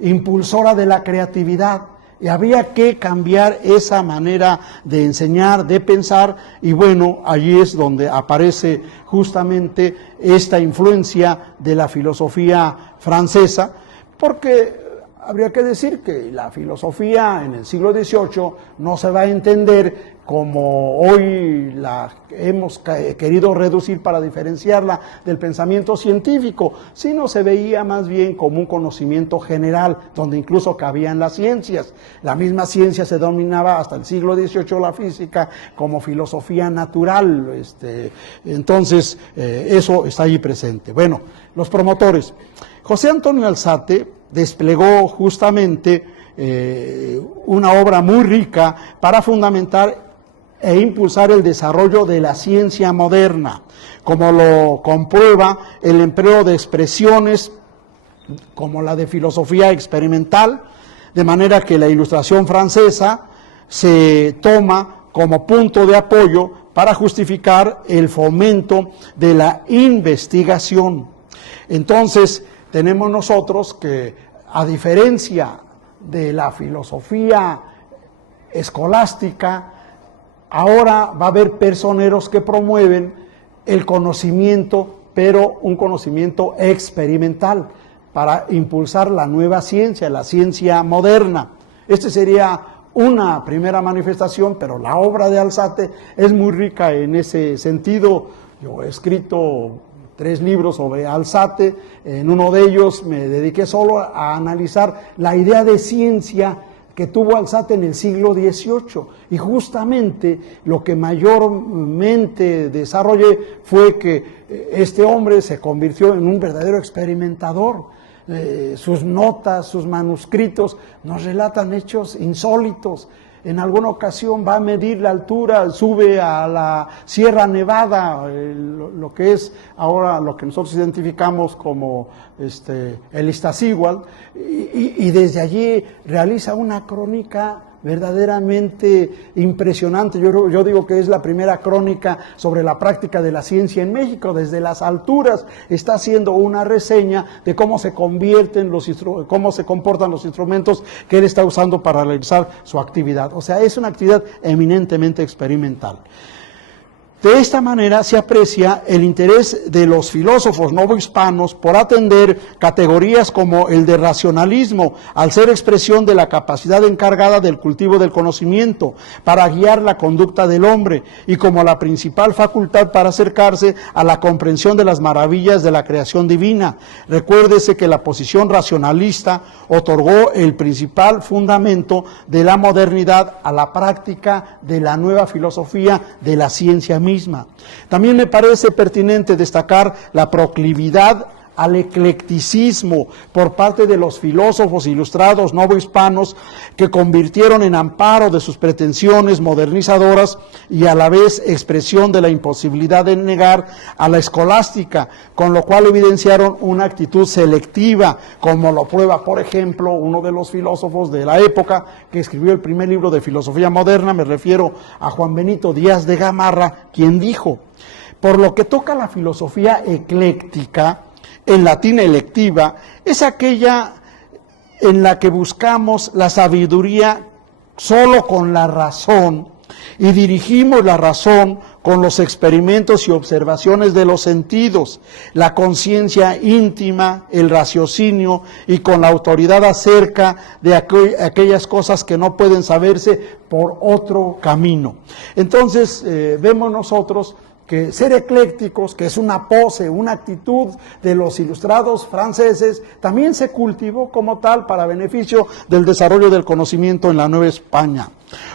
impulsora de la creatividad. Y había que cambiar esa manera de enseñar, de pensar, y bueno, allí es donde aparece justamente esta influencia de la filosofía francesa, porque habría que decir que la filosofía en el siglo XVIII no se va a entender como hoy la hemos querido reducir para diferenciarla del pensamiento científico, sino se veía más bien como un conocimiento general, donde incluso cabían las ciencias. La misma ciencia se denominaba hasta el siglo XVIII, la física, como filosofía natural. Entonces, eso está allí presente. Bueno, los promotores. José Antonio Alzate desplegó justamente una obra muy rica para fundamentar e impulsar el desarrollo de la ciencia moderna, como lo comprueba el empleo de expresiones como la de filosofía experimental, de manera que la Ilustración francesa se toma como punto de apoyo para justificar el fomento de la investigación. Entonces, tenemos nosotros que, a diferencia de la filosofía escolástica, ahora va a haber personeros que promueven el conocimiento, pero un conocimiento experimental, para impulsar la nueva ciencia, la ciencia moderna. Este sería una primera manifestación, pero la obra de Alzate es muy rica en ese sentido. Yo he escrito 3 libros sobre Alzate, en uno de ellos me dediqué solo a analizar la idea de ciencia que tuvo Alzate en el siglo XVIII, y justamente lo que mayormente desarrollé fue que este hombre se convirtió en un verdadero experimentador. Sus notas, sus manuscritos nos relatan hechos insólitos. En alguna ocasión va a medir la altura, sube a la Sierra Nevada, lo que es ahora lo que nosotros identificamos como el Iztaccíhuatl, y desde allí realiza una crónica verdaderamente impresionante. Yo digo que es la primera crónica sobre la práctica de la ciencia en México. Desde las alturas está haciendo una reseña de cómo se comportan los instrumentos que él está usando para realizar su actividad. O sea, es una actividad eminentemente experimental. De esta manera se aprecia el interés de los filósofos novohispanos por atender categorías como el de racionalismo, al ser expresión de la capacidad encargada del cultivo del conocimiento para guiar la conducta del hombre, y como la principal facultad para acercarse a la comprensión de las maravillas de la creación divina. Recuérdese que la posición racionalista otorgó el principal fundamento de la modernidad a la práctica de la nueva filosofía de la ciencia misma. También me parece pertinente destacar la proclividad al eclecticismo por parte de los filósofos ilustrados novohispanos, que convirtieron en amparo de sus pretensiones modernizadoras y a la vez expresión de la imposibilidad de negar a la escolástica, con lo cual evidenciaron una actitud selectiva, como lo prueba, por ejemplo, uno de los filósofos de la época que escribió el primer libro de filosofía moderna. Me refiero a Juan Benito Díaz de Gamarra, quien dijo: por lo que toca a la filosofía ecléctica, en latín electiva, es aquella en la que buscamos la sabiduría solo con la razón y dirigimos la razón con los experimentos y observaciones de los sentidos, la conciencia íntima, el raciocinio, y con la autoridad acerca de aquellas cosas que no pueden saberse por otro camino. Entonces, vemos nosotros que ser eclécticos, que es una pose, una actitud de los ilustrados franceses, también se cultivó como tal para beneficio del desarrollo del conocimiento en la Nueva España.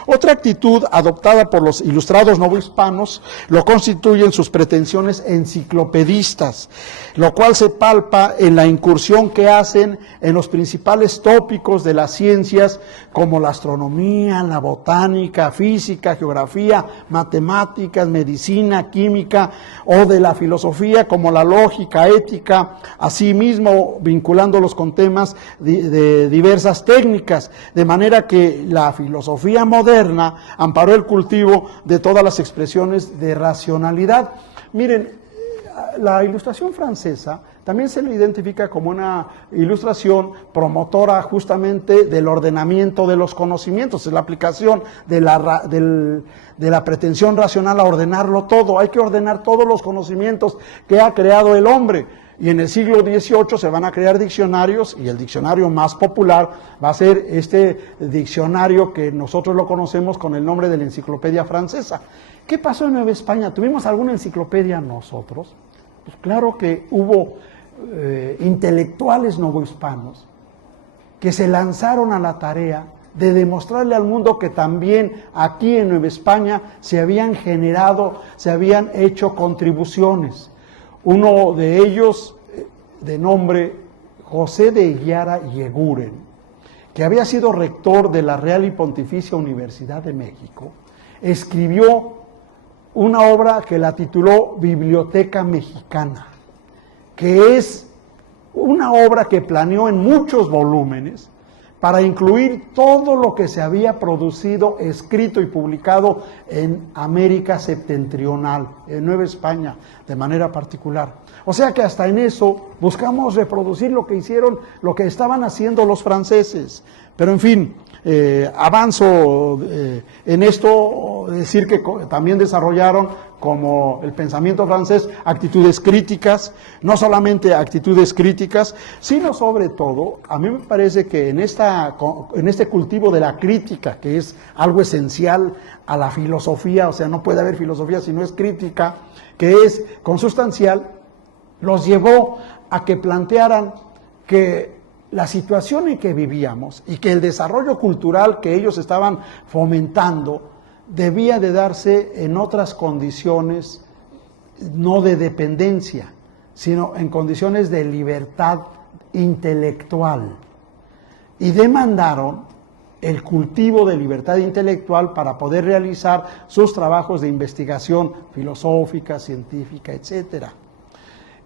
Otra actitud adoptada por los ilustrados novohispanos lo constituyen sus pretensiones enciclopedistas, lo cual se palpa en la incursión que hacen en los principales tópicos de las ciencias, como la astronomía, la botánica, física, geografía, matemáticas, medicina, química, o de la filosofía, como la lógica, ética, asimismo vinculándolos con temas de diversas técnicas, de manera que la filosofía moderna amparó el cultivo de todas las expresiones de racionalidad. Miren, la Ilustración francesa también se le identifica como una ilustración promotora justamente del ordenamiento de los conocimientos, es la aplicación de la pretensión racional a ordenarlo todo. Hay que ordenar todos los conocimientos que ha creado el hombre. Y en el siglo XVIII se van a crear diccionarios y el diccionario más popular va a ser este diccionario que nosotros lo conocemos con el nombre de la Enciclopedia Francesa. ¿Qué pasó en Nueva España? ¿Tuvimos alguna enciclopedia nosotros? Pues claro que hubo intelectuales novohispanos que se lanzaron a la tarea de demostrarle al mundo que también aquí en Nueva España se habían hecho contribuciones. Uno de ellos, de nombre José de Higuera y Eguren, que había sido rector de la Real y Pontificia Universidad de México, escribió una obra que la tituló Biblioteca Mexicana, que es una obra que planeó en muchos volúmenes para incluir todo lo que se había producido, escrito y publicado en América Septentrional, en Nueva España, de manera particular. O sea que hasta en eso buscamos reproducir lo que hicieron, lo que estaban haciendo los franceses. Pero en fin, avanzo en esto, decir que también desarrollaron, como el pensamiento francés, actitudes críticas, no solamente actitudes críticas, sino sobre todo, a mí me parece que en este cultivo de la crítica, que es algo esencial a la filosofía, o sea, no puede haber filosofía si no es crítica, que es consustancial, los llevó a que plantearan que la situación en que vivíamos y que el desarrollo cultural que ellos estaban fomentando debía de darse en otras condiciones, no de dependencia, sino en condiciones de libertad intelectual. Y demandaron el cultivo de libertad intelectual para poder realizar sus trabajos de investigación filosófica, científica, etc.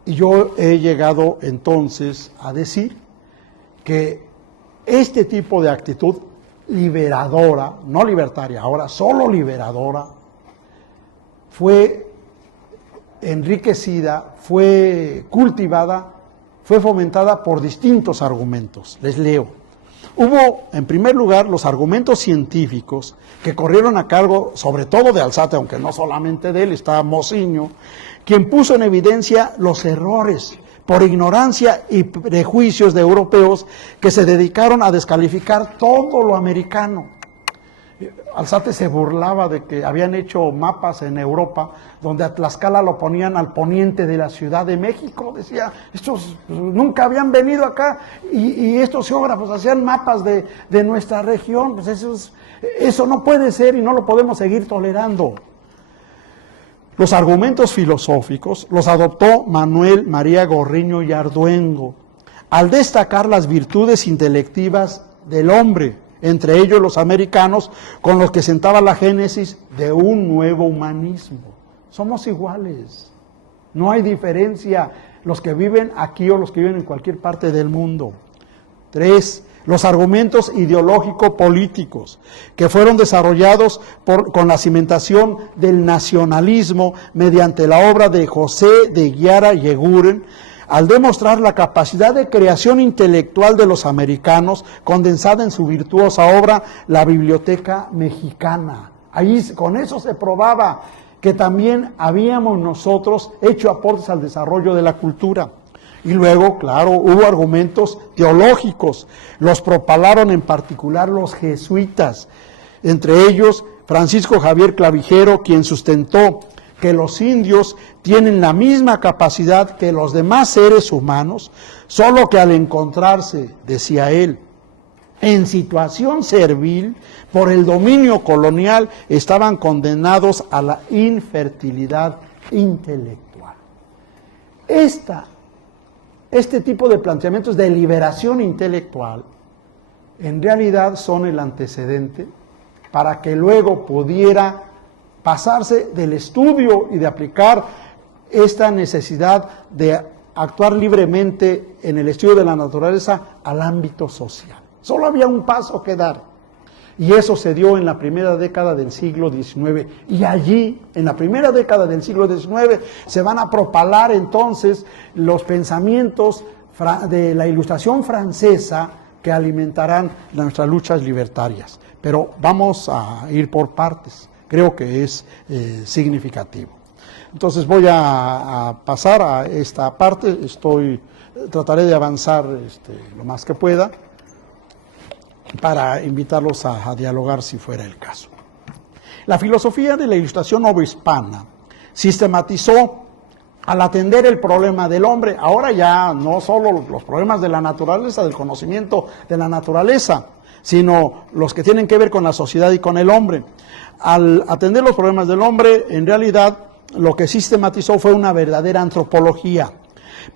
Y yo he llegado entonces a decir que este tipo de actitud liberadora, no libertaria, ahora solo liberadora, fue enriquecida, fue cultivada, fue fomentada por distintos argumentos. Les leo. Hubo, en primer lugar, los argumentos científicos que corrieron a cargo, sobre todo de Alzate, aunque no solamente de él, estaba Mociño, quien puso en evidencia los errores por ignorancia y prejuicios de europeos que se dedicaron a descalificar todo lo americano. Alzate se burlaba de que habían hecho mapas en Europa donde a Tlaxcala lo ponían al poniente de la Ciudad de México. Decía, estos nunca habían venido acá y estos geógrafos hacían mapas de nuestra región. Pues eso no puede ser y no lo podemos seguir tolerando. Los argumentos filosóficos los adoptó Manuel María Gorriño y Arduengo, al destacar las virtudes intelectivas del hombre, entre ellos los americanos, con los que sentaba la génesis de un nuevo humanismo. Somos iguales, no hay diferencia los que viven aquí o los que viven en cualquier parte del mundo. 3. Los argumentos ideológico-políticos que fueron desarrollados con la cimentación del nacionalismo mediante la obra de José de Higuera y Eguren, al demostrar la capacidad de creación intelectual de los americanos condensada en su virtuosa obra, la Biblioteca Mexicana. Ahí con eso se probaba que también habíamos nosotros hecho aportes al desarrollo de la cultura. Y luego, claro, hubo argumentos teológicos, los propalaron en particular los jesuitas, entre ellos Francisco Javier Clavijero, quien sustentó que los indios tienen la misma capacidad que los demás seres humanos, solo que al encontrarse, decía él, en situación servil por el dominio colonial, estaban condenados a la infertilidad intelectual. Este tipo de planteamientos de liberación intelectual en realidad son el antecedente para que luego pudiera pasarse del estudio y de aplicar esta necesidad de actuar libremente en el estudio de la naturaleza al ámbito social. Solo había un paso que dar. Y eso se dio en la primera década del siglo XIX. Y allí, en la primera década del siglo XIX, se van a propalar entonces los pensamientos de la Ilustración francesa que alimentarán nuestras luchas libertarias. Pero vamos a ir por partes. Creo que es significativo. Entonces voy a pasar a esta parte, trataré de avanzar lo más que pueda para invitarlos a dialogar si fuera el caso. La filosofía de la Ilustración novohispana sistematizó al atender el problema del hombre, ahora ya no solo los problemas de la naturaleza, del conocimiento de la naturaleza, sino los que tienen que ver con la sociedad y con el hombre. Al atender los problemas del hombre, en realidad lo que sistematizó fue una verdadera antropología.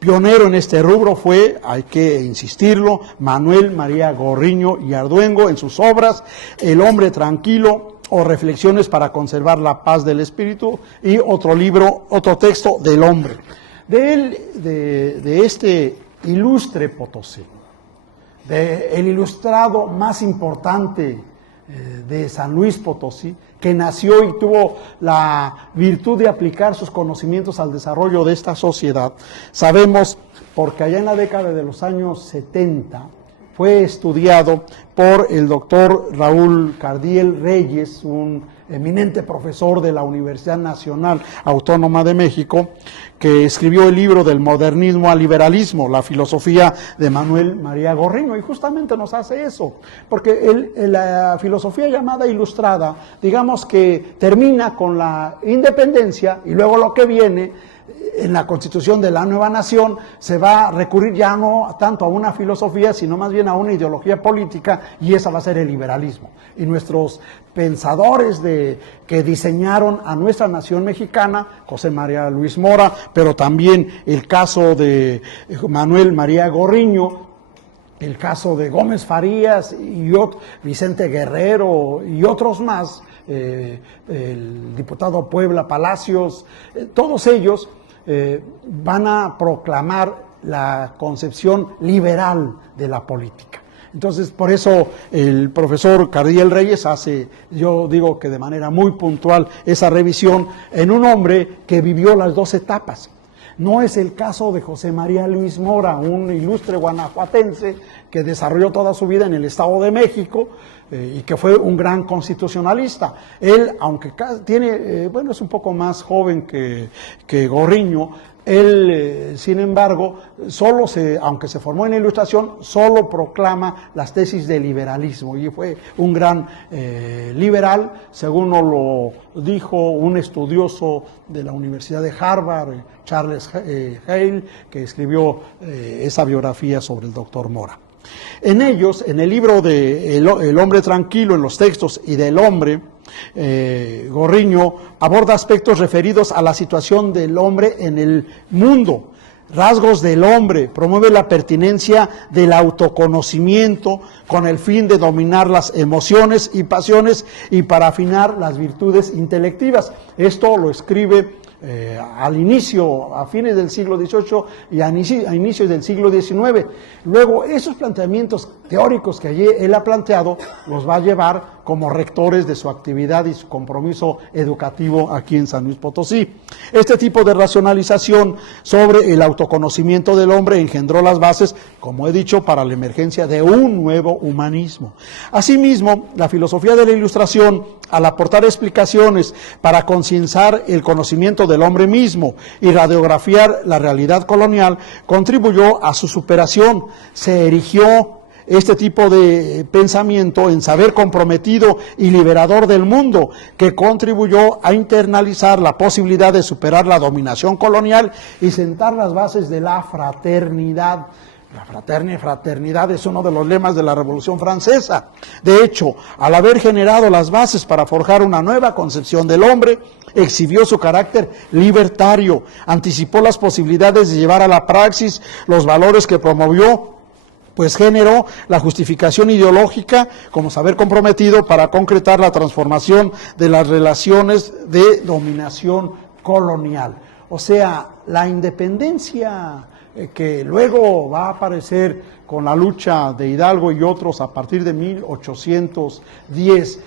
Pionero en este rubro fue, hay que insistirlo, Manuel María Gorriño y Arduengo en sus obras El hombre tranquilo o Reflexiones para conservar la paz del espíritu, y otro libro, otro texto del hombre. De este ilustre Potosí, el ilustrado más importante de San Luis Potosí, que nació y tuvo la virtud de aplicar sus conocimientos al desarrollo de esta sociedad, sabemos, porque allá en la década de los años 70 fue estudiado por el doctor Raúl Cardiel Reyes, un eminente profesor de la Universidad Nacional Autónoma de México, que escribió el libro Del modernismo al liberalismo, la filosofía de Manuel María Gorriño, y justamente nos hace eso, porque la filosofía llamada ilustrada, digamos que termina con la independencia, y luego lo que viene en la constitución de la nueva nación se va a recurrir ya no tanto a una filosofía, sino más bien a una ideología política, y esa va a ser el liberalismo. Y nuestros pensadores que diseñaron a nuestra nación mexicana, José María Luis Mora, pero también el caso de Manuel María Gorriño, el caso de Gómez Farías y Vicente Guerrero y otros más, el diputado Puebla Palacios, todos ellos van a proclamar la concepción liberal de la política. Entonces, por eso el profesor Cardiel Reyes hace, yo digo que de manera muy puntual, esa revisión en un hombre que vivió las dos etapas. No es el caso de José María Luis Mora, un ilustre guanajuatense que desarrolló toda su vida en el Estado de México y que fue un gran constitucionalista. Él, aunque tiene, es un poco más joven que Gorriño, él, sin embargo, aunque se formó en la Ilustración, solo proclama las tesis del liberalismo, y fue un gran liberal, según nos lo dijo un estudioso de la Universidad de Harvard, Charles Hale, que escribió esa biografía sobre el doctor Mora. En ellos, en el libro de El hombre tranquilo, en los textos y del hombre, Gorriño aborda aspectos referidos a la situación del hombre en el mundo, rasgos del hombre, promueve la pertinencia del autoconocimiento con el fin de dominar las emociones y pasiones y para afinar las virtudes intelectivas. Esto lo escribe al inicio, a fines del siglo XVIII y a inicios del siglo XIX. Luego, esos planteamientos teóricos que allí él ha planteado, los va a llevar como rectores de su actividad y su compromiso educativo aquí en San Luis Potosí. Este tipo de racionalización sobre el autoconocimiento del hombre engendró las bases, como he dicho, para la emergencia de un nuevo humanismo. Asimismo, la filosofía de la Ilustración, al aportar explicaciones para concienciar el conocimiento del hombre mismo y radiografiar la realidad colonial, contribuyó a su superación. Se erigió este tipo de pensamiento en saber comprometido y liberador del mundo, que contribuyó a internalizar la posibilidad de superar la dominación colonial y sentar las bases de la fraternidad. La fraternidad es uno de los lemas de la Revolución Francesa. De hecho, al haber generado las bases para forjar una nueva concepción del hombre, exhibió su carácter libertario, anticipó las posibilidades de llevar a la praxis los valores que promovió, pues generó la justificación ideológica como saber comprometido para concretar la transformación de las relaciones de dominación colonial. O sea, la independencia que luego va a aparecer con la lucha de Hidalgo y otros a partir de 1810,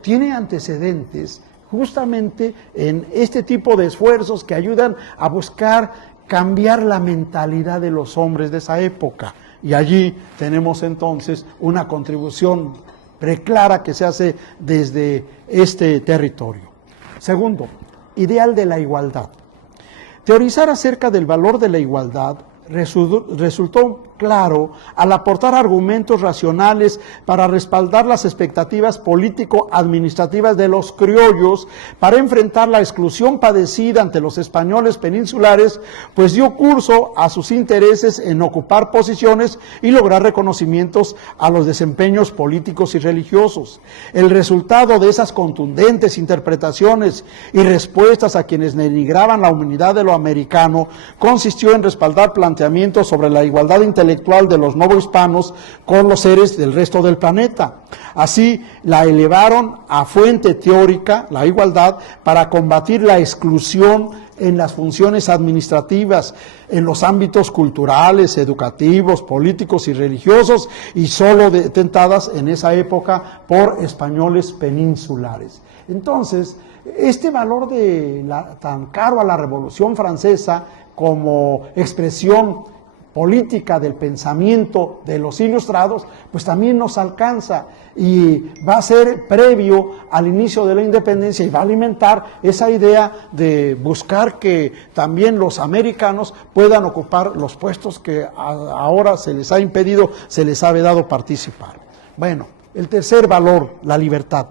tiene antecedentes justamente en este tipo de esfuerzos que ayudan a buscar cambiar la mentalidad de los hombres de esa época. Y allí tenemos entonces una contribución preclara que se hace desde este territorio. Segundo, ideal de la igualdad. Teorizar acerca del valor de la igualdad resultó claro al aportar argumentos racionales para respaldar las expectativas político-administrativas de los criollos para enfrentar la exclusión padecida ante los españoles peninsulares, pues dio curso a sus intereses en ocupar posiciones y lograr reconocimientos a los desempeños políticos y religiosos. El resultado de esas contundentes interpretaciones y respuestas a quienes denigraban la humanidad de lo americano consistió en respaldar planteamientos sobre la igualdad intelectual de los novohispanos con los seres del resto del planeta. Así la elevaron a fuente teórica, la igualdad, para combatir la exclusión en las funciones administrativas, en los ámbitos culturales, educativos, políticos y religiosos, y solo detentadas en esa época por españoles peninsulares. Entonces, este valor tan caro a la Revolución Francesa como expresión política del pensamiento de los ilustrados, pues también nos alcanza y va a ser previo al inicio de la independencia y va a alimentar esa idea de buscar que también los americanos puedan ocupar los puestos que ahora se les ha impedido, se les ha vedado participar. Bueno, el tercer valor, la libertad.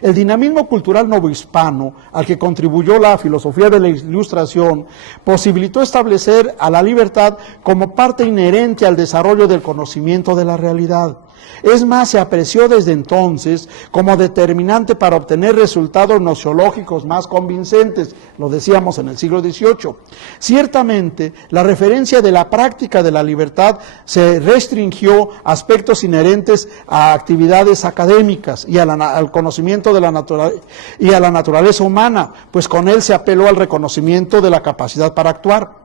El dinamismo cultural novohispano, al que contribuyó la filosofía de la Ilustración, posibilitó establecer a la libertad como parte inherente al desarrollo del conocimiento de la realidad. Es más, se apreció desde entonces como determinante para obtener resultados nociológicos más convincentes, lo decíamos en el siglo XVIII. Ciertamente, la referencia de la práctica de la libertad se restringió a aspectos inherentes a actividades académicas y al conocimiento de la naturaleza humana, pues con él se apeló al reconocimiento de la capacidad para actuar.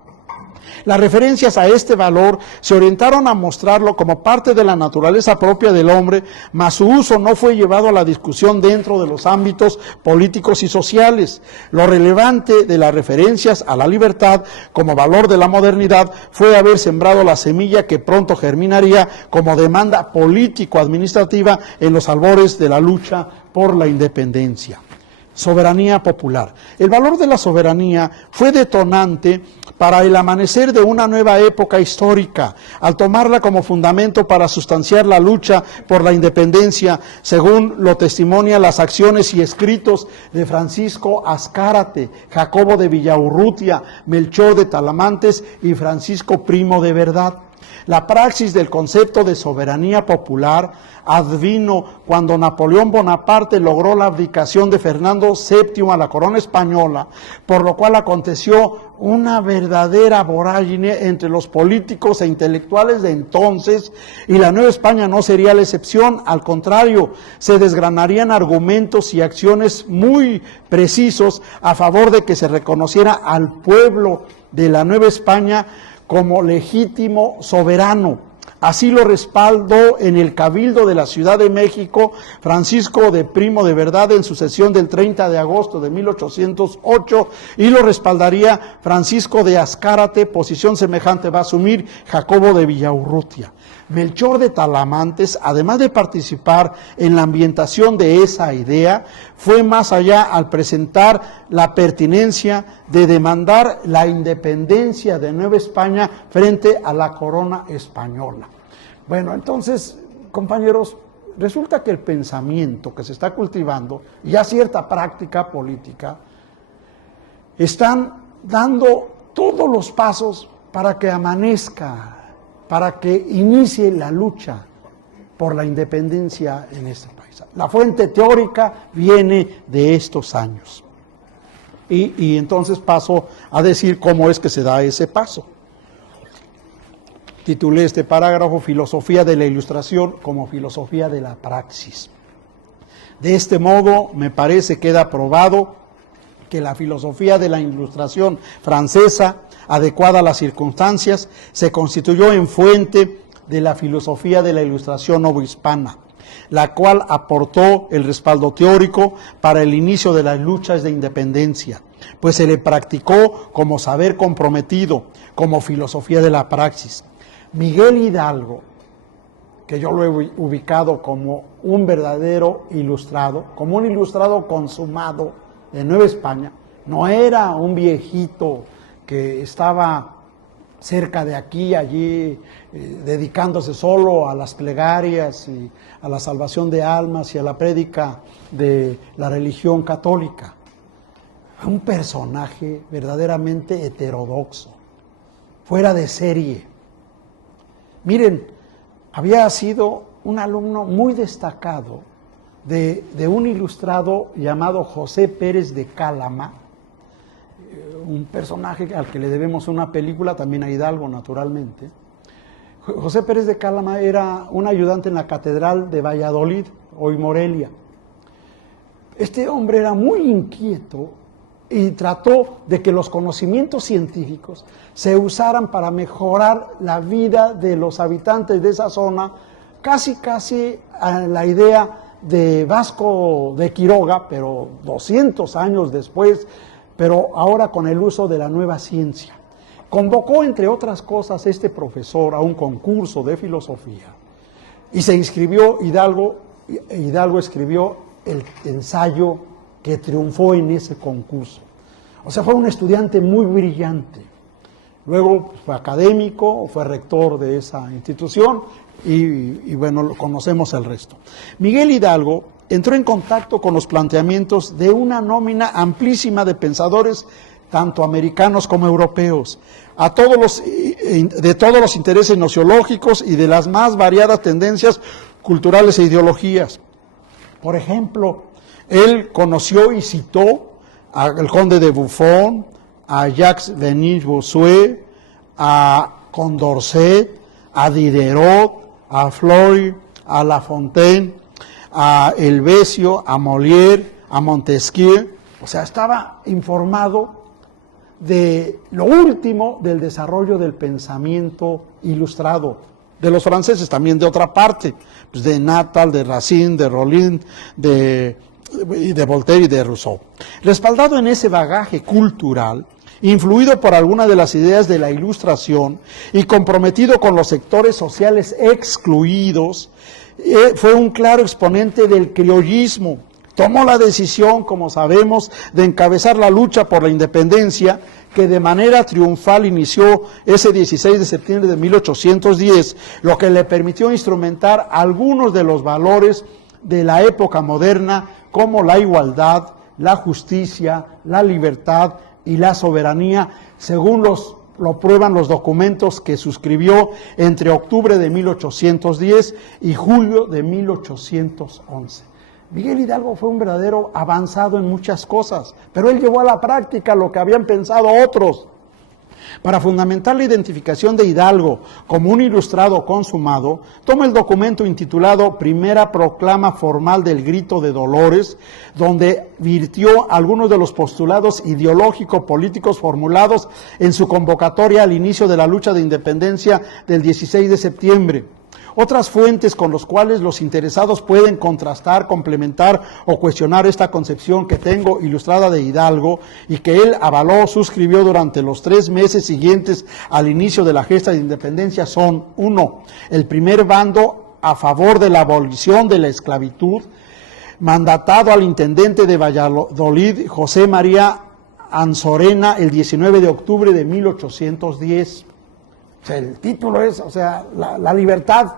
Las referencias a este valor se orientaron a mostrarlo como parte de la naturaleza propia del hombre, mas su uso no fue llevado a la discusión dentro de los ámbitos políticos y sociales. Lo relevante de las referencias a la libertad como valor de la modernidad fue haber sembrado la semilla que pronto germinaría como demanda político-administrativa en los albores de la lucha por la independencia. Soberanía popular. El valor de la soberanía fue detonante para el amanecer de una nueva época histórica, al tomarla como fundamento para sustanciar la lucha por la independencia, según lo testimonian las acciones y escritos de Francisco Azcárate, Jacobo de Villaurrutia, Melchor de Talamantes y Francisco Primo de Verdad. La praxis del concepto de soberanía popular advino cuando Napoleón Bonaparte logró la abdicación de Fernando VII a la corona española, por lo cual aconteció una verdadera vorágine entre los políticos e intelectuales de entonces, y la Nueva España no sería la excepción. Al contrario, se desgranarían argumentos y acciones muy precisos a favor de que se reconociera al pueblo de la Nueva España como legítimo soberano. Así lo respaldó en el Cabildo de la Ciudad de México Francisco de Primo de Verdad en su sesión del 30 de agosto de 1808, y lo respaldaría Francisco de Azcárate. Posición semejante va a asumir Jacobo de Villaurrutia. Melchor de Talamantes, además de participar en la ambientación de esa idea, fue más allá al presentar la pertinencia de demandar la independencia de Nueva España frente a la corona española. Bueno, entonces, compañeros, resulta que el pensamiento que se está cultivando, y ya cierta práctica política, están dando todos los pasos para que amanezca, para que inicie la lucha por la independencia en este país. La fuente teórica viene de estos años. Y entonces paso a decir cómo es que se da ese paso. Titulé este parágrafo Filosofía de la Ilustración como filosofía de la praxis. De este modo, me parece queda probado que la filosofía de la Ilustración francesa, adecuada a las circunstancias, se constituyó en fuente de la filosofía de la Ilustración novohispana, la cual aportó el respaldo teórico para el inicio de las luchas de independencia, pues se le practicó como saber comprometido, como filosofía de la praxis. Miguel Hidalgo, que yo lo he ubicado como un verdadero ilustrado, como un ilustrado consumado en Nueva España, no era un viejito que estaba cerca de aquí, allí, dedicándose solo a las plegarias y a la salvación de almas y a la prédica de la religión católica. Un personaje verdaderamente heterodoxo, fuera de serie. Miren, había sido un alumno muy destacado de un ilustrado llamado José Pérez de Cálama, un personaje al que le debemos una película, también a Hidalgo, naturalmente. José Pérez de Cálama era un ayudante en la Catedral de Valladolid, hoy Morelia. Este hombre era muy inquieto y trató de que los conocimientos científicos se usaran para mejorar la vida de los habitantes de esa zona, casi a la idea de Vasco de Quiroga, pero 200 años después, pero ahora con el uso de la nueva ciencia. Convocó, entre otras cosas, este profesor a un concurso de filosofía y se inscribió Hidalgo escribió el ensayo que triunfó en ese concurso. O sea, fue un estudiante muy brillante. Luego fue académico, fue rector de esa institución y bueno, conocemos el resto. Miguel Hidalgo entró en contacto con los planteamientos de una nómina amplísima de pensadores, tanto americanos como europeos, de todos los intereses nociológicos y de las más variadas tendencias culturales e ideologías. Por ejemplo, él conoció y citó al conde de Buffon, a Jacques Denis Bossuet, a Condorcet, a Diderot, a Fleury, a La Fontaine, a Helvecio, a Molière, a Montesquieu. O sea, estaba informado de lo último del desarrollo del pensamiento ilustrado, de los franceses, también de otra parte, pues de Natal, de Racine, de Rollin, de Voltaire y de Rousseau. Respaldado en ese bagaje cultural, influido por algunas de las ideas de la Ilustración y comprometido con los sectores sociales excluidos, fue un claro exponente del criollismo. Tomó la decisión, como sabemos, de encabezar la lucha por la independencia, que de manera triunfal inició ese 16 de septiembre de 1810, lo que le permitió instrumentar algunos de los valores de la época moderna, como la igualdad, la justicia, la libertad y la soberanía, según lo prueban los documentos que suscribió entre octubre de 1810 y julio de 1811. Miguel Hidalgo fue un verdadero avanzado en muchas cosas, pero él llevó a la práctica lo que habían pensado otros. Para fundamentar la identificación de Hidalgo como un ilustrado consumado, toma el documento intitulado Primera Proclama Formal del Grito de Dolores, donde virtió algunos de los postulados ideológico-políticos formulados en su convocatoria al inicio de la lucha de independencia del 16 de septiembre. Otras fuentes con las cuales los interesados pueden contrastar, complementar o cuestionar esta concepción que tengo ilustrada de Hidalgo y que él avaló, suscribió durante los 3 meses siguientes al inicio de la gesta de independencia son: 1. El primer bando a favor de la abolición de la esclavitud, mandatado al intendente de Valladolid, José María Anzorena, el 19 de octubre de 1810. O sea, el título es, la libertad.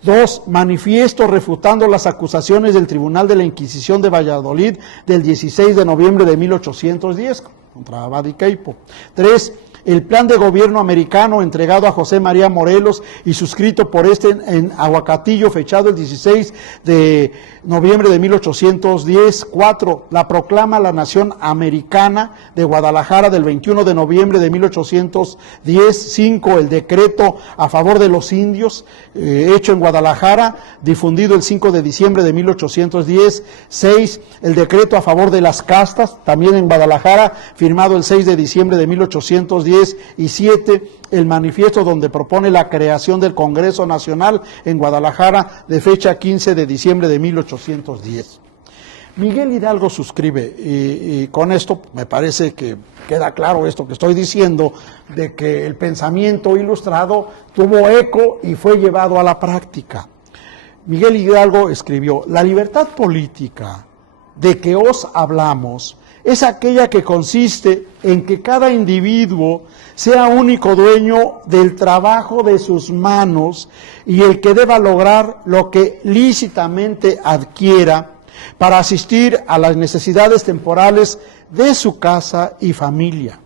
2. Manifiesto refutando las acusaciones del Tribunal de la Inquisición de Valladolid del 16 de noviembre de 1810 contra Abad y Queipo. 3. El plan de gobierno americano entregado a José María Morelos y suscrito por este en Aguacatillo, fechado el 16 de noviembre de 1810. 4. La proclama a la Nación Americana de Guadalajara del 21 de noviembre de 1810. 5. El decreto a favor de los indios, hecho en Guadalajara, difundido el 5 de diciembre de 1810. 6. El decreto a favor de las castas, también en Guadalajara, firmado el 6 de diciembre de 1810. Y 7, el manifiesto donde propone la creación del Congreso Nacional en Guadalajara de fecha 15 de diciembre de 1810. Miguel Hidalgo suscribe, y con esto me parece que queda claro esto que estoy diciendo, de que el pensamiento ilustrado tuvo eco y fue llevado a la práctica. Miguel Hidalgo escribió: la libertad política de que os hablamos es aquella que consiste en que cada individuo sea único dueño del trabajo de sus manos y el que deba lograr lo que lícitamente adquiera para asistir a las necesidades temporales de su casa y familia.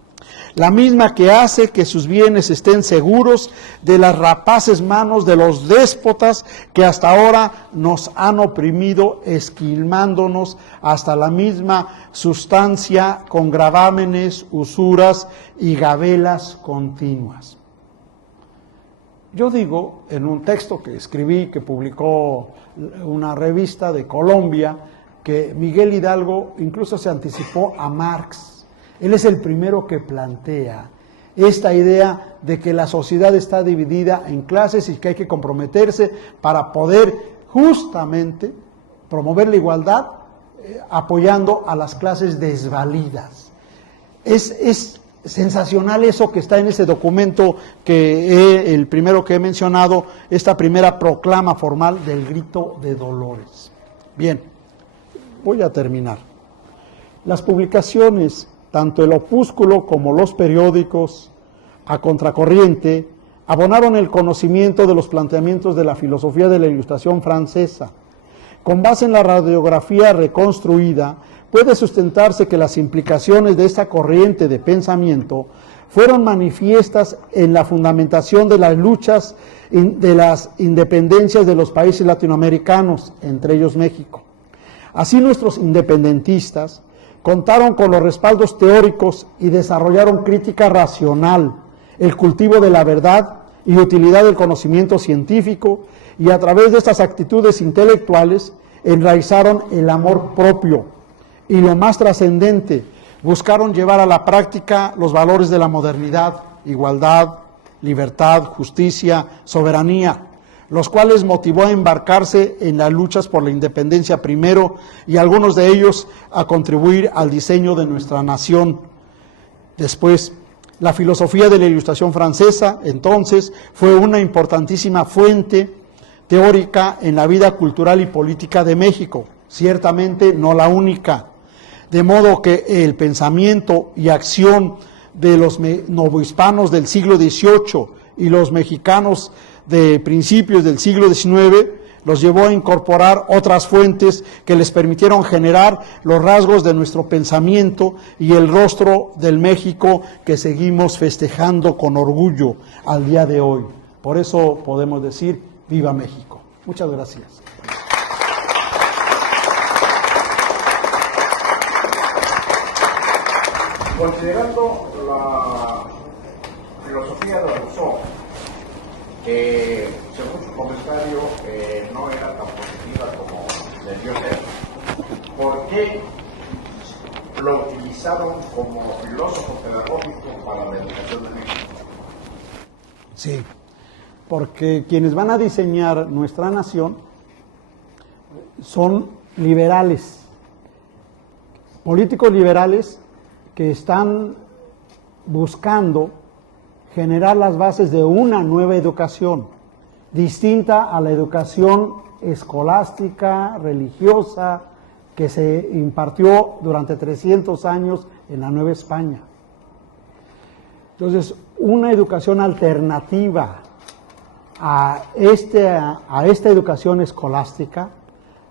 La misma que hace que sus bienes estén seguros de las rapaces manos de los déspotas que hasta ahora nos han oprimido, esquilmándonos hasta la misma sustancia con gravámenes, usuras y gabelas continuas. Yo digo, en un texto que escribí, que publicó una revista de Colombia, que Miguel Hidalgo incluso se anticipó a Marx. Él es el primero que plantea esta idea de que la sociedad está dividida en clases y que hay que comprometerse para poder justamente promover la igualdad apoyando a las clases desvalidas. Es sensacional eso que está en ese documento, el primero que he mencionado, esta primera proclama formal del Grito de Dolores. Bien, voy a terminar. Las publicaciones, tanto el opúsculo como los periódicos, a contracorriente, abonaron el conocimiento de los planteamientos de la filosofía de la Ilustración francesa. Con base en la radiografía reconstruida, puede sustentarse que las implicaciones de esta corriente de pensamiento fueron manifiestas en la fundamentación de las luchas de las independencias de los países latinoamericanos, entre ellos México. Así nuestros independentistas contaron con los respaldos teóricos y desarrollaron crítica racional, el cultivo de la verdad y utilidad del conocimiento científico, y a través de estas actitudes intelectuales enraizaron el amor propio y, lo más trascendente, buscaron llevar a la práctica los valores de la modernidad: igualdad, libertad, justicia, soberanía, los cuales motivó a embarcarse en las luchas por la independencia primero, y algunos de ellos a contribuir al diseño de nuestra nación después. La filosofía de la Ilustración francesa, entonces, fue una importantísima fuente teórica en la vida cultural y política de México, ciertamente no la única, de modo que el pensamiento y acción de los novohispanos del siglo XVIII y los mexicanos de principios del siglo XIX los llevó a incorporar otras fuentes que les permitieron generar los rasgos de nuestro pensamiento y el rostro del México que seguimos festejando con orgullo al día de hoy. Por eso podemos decir: ¡Viva México! Muchas gracias. Considerando la filosofía de Rousseau, que según su comentario no era tan positiva como debió ser, ¿por qué lo utilizaron como filósofo pedagógico para la educación de México? Sí, porque quienes van a diseñar nuestra nación son liberales, políticos liberales que están buscando generar las bases de una nueva educación, distinta a la educación escolástica, religiosa, que se impartió durante 300 años en la Nueva España. Entonces, una educación alternativa a esta educación escolástica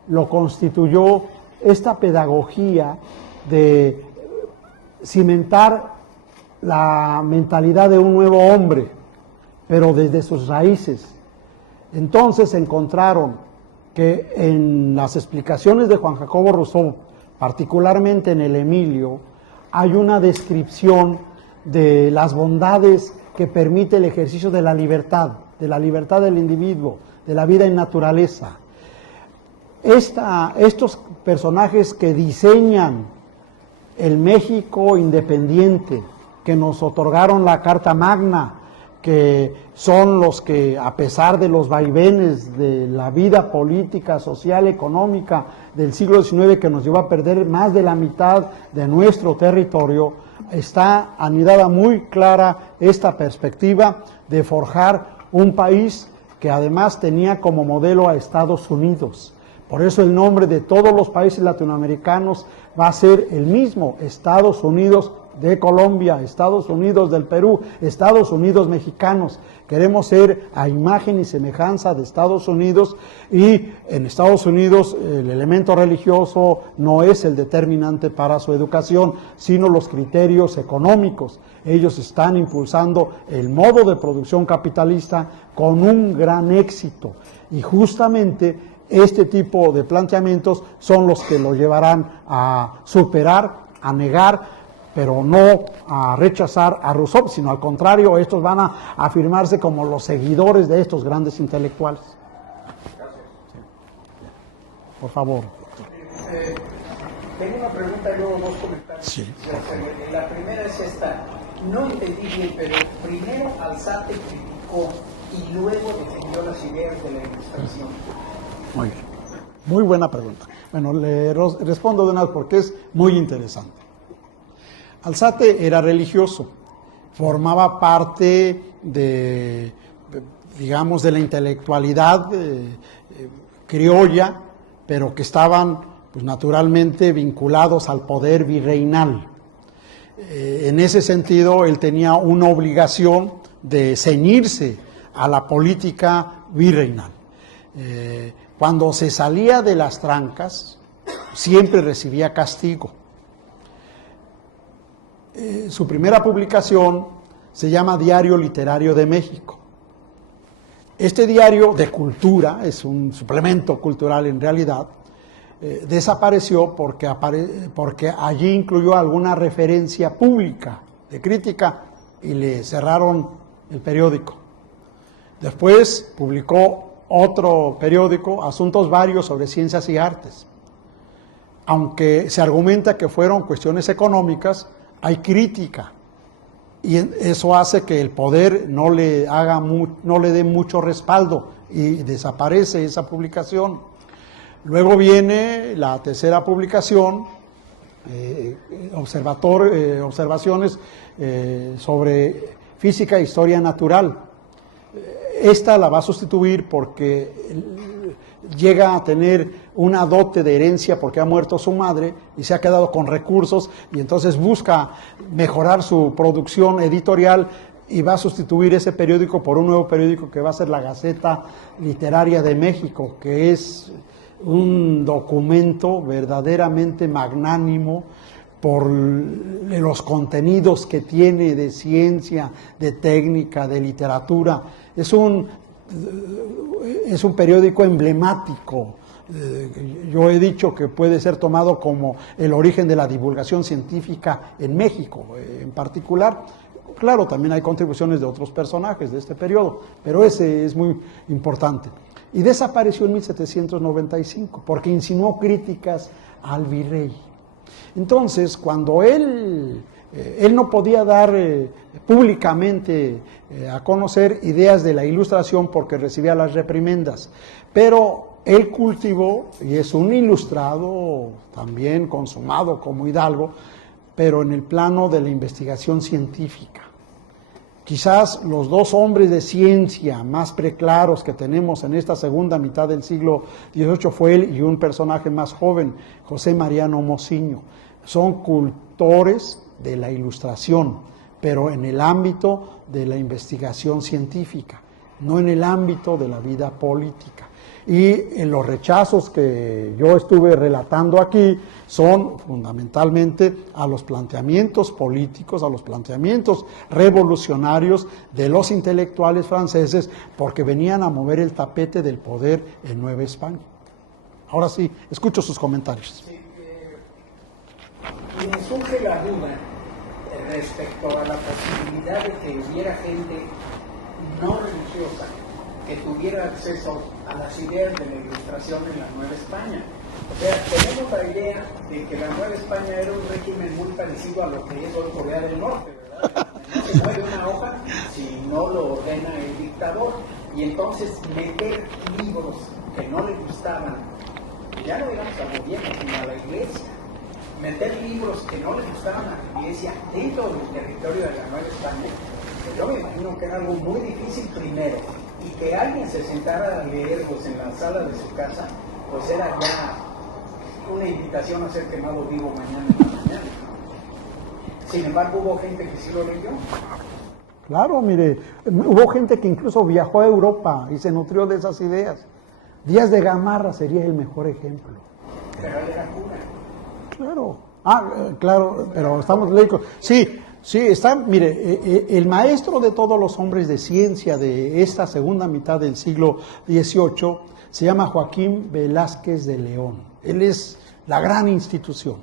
lo constituyó esta pedagogía de cimentar la mentalidad de un nuevo hombre, pero desde sus raíces. Entonces encontraron que en las explicaciones de Juan Jacobo Rousseau, particularmente en el Emilio, hay una descripción de las bondades que permite el ejercicio de la libertad del individuo, de la vida en naturaleza. Estos personajes que diseñan el México independiente, que nos otorgaron la Carta Magna, que son los que, a pesar de los vaivenes de la vida política, social, económica del siglo XIX, que nos llevó a perder más de la mitad de nuestro territorio, está anidada muy clara esta perspectiva de forjar un país que además tenía como modelo a Estados Unidos, Por eso el nombre de todos los países latinoamericanos va a ser el mismo: Estados Unidos de Colombia, Estados Unidos del Perú, Estados Unidos mexicanos. Queremos ser a imagen y semejanza de Estados Unidos, y en Estados Unidos el elemento religioso no es el determinante para su educación, sino los criterios económicos. Ellos están impulsando el modo de producción capitalista con un gran éxito, y justamente este tipo de planteamientos son los que lo llevarán a superar, a negar, pero no a rechazar a Rousseau, sino al contrario, estos van a afirmarse como los seguidores de estos grandes intelectuales. Gracias. Por favor. Tengo una pregunta y luego dos comentarios. Sí. La primera es esta. No entendí bien, pero primero Alzate criticó y luego defendió las ideas de la Ilustración. Muy bien. Muy buena pregunta. Bueno, le respondo de una vez porque es muy interesante. Alzate era religioso, formaba parte de digamos, de la intelectualidad criolla, pero que estaban, pues, naturalmente vinculados al poder virreinal. En ese sentido, él tenía una obligación de ceñirse a la política virreinal. Cuando se salía de las trancas, siempre recibía castigo. Su primera publicación se llama Diario Literario de México. Este diario de cultura, es un suplemento cultural en realidad, desapareció porque allí incluyó alguna referencia pública de crítica y le cerraron el periódico. Después publicó otro periódico, Asuntos Varios sobre Ciencias y Artes. Aunque se argumenta que fueron cuestiones económicas, hay crítica, y eso hace que el poder no le dé mucho respaldo y desaparece esa publicación. Luego viene la tercera publicación, observaciones sobre física e historia natural. Esta la va a sustituir porque llega a tener una dote de herencia porque ha muerto su madre y se ha quedado con recursos, y entonces busca mejorar su producción editorial y va a sustituir ese periódico por un nuevo periódico que va a ser la Gaceta Literaria de México, que es un documento verdaderamente magnánimo por los contenidos que tiene de ciencia, de técnica, de literatura. Es un periódico emblemático. Yo he dicho que puede ser tomado como el origen de la divulgación científica en México, en particular. Claro, también hay contribuciones de otros personajes de este periodo, pero ese es muy importante. Y desapareció en 1795 porque insinuó críticas al virrey. Entonces, cuando él no podía dar públicamente a conocer ideas de la Ilustración porque recibía las reprimendas, pero él cultivó, y es un ilustrado también consumado como Hidalgo, pero en el plano de la investigación científica. Quizás los dos hombres de ciencia más preclaros que tenemos en esta segunda mitad del siglo XVIII fue él y un personaje más joven, José Mariano Mociño. Son cultores de la Ilustración, pero en el ámbito de la investigación científica, no en el ámbito de la vida política. Y en los rechazos que yo estuve relatando aquí son fundamentalmente a los planteamientos políticos, a los planteamientos revolucionarios de los intelectuales franceses, porque venían a mover el tapete del poder en Nueva España. Ahora sí, escucho sus comentarios. Sí, me surge la duda respecto a la posibilidad de que hubiera gente no religiosa que tuviera acceso a las ideas de la Ilustración en la Nueva España. O sea, tenemos la idea de que la Nueva España era un régimen muy parecido a lo que es hoy Corea del Norte, ¿verdad? No se mueve una hoja si no lo ordena el dictador. Y entonces meter libros que no le gustaban, ya no digamos al gobierno, sino a la iglesia, meter libros que no le gustaban a la iglesia dentro del territorio de la Nueva España, pues yo me imagino que era algo muy difícil primero, y que alguien se sentara a leerlos en la sala de su casa, pues era ya una invitación a ser quemado vivo mañana en la mañana. Sin embargo, hubo gente que sí lo leyó. Claro, mire, hubo gente que incluso viajó a Europa y se nutrió de esas ideas. Díaz de Gamarra sería el mejor ejemplo. Pero él era cura. Claro, claro, pero estamos laicos. Sí, está, mire, el maestro de todos los hombres de ciencia de esta segunda mitad del siglo XVIII se llama Joaquín Velázquez de León. Él es la gran institución.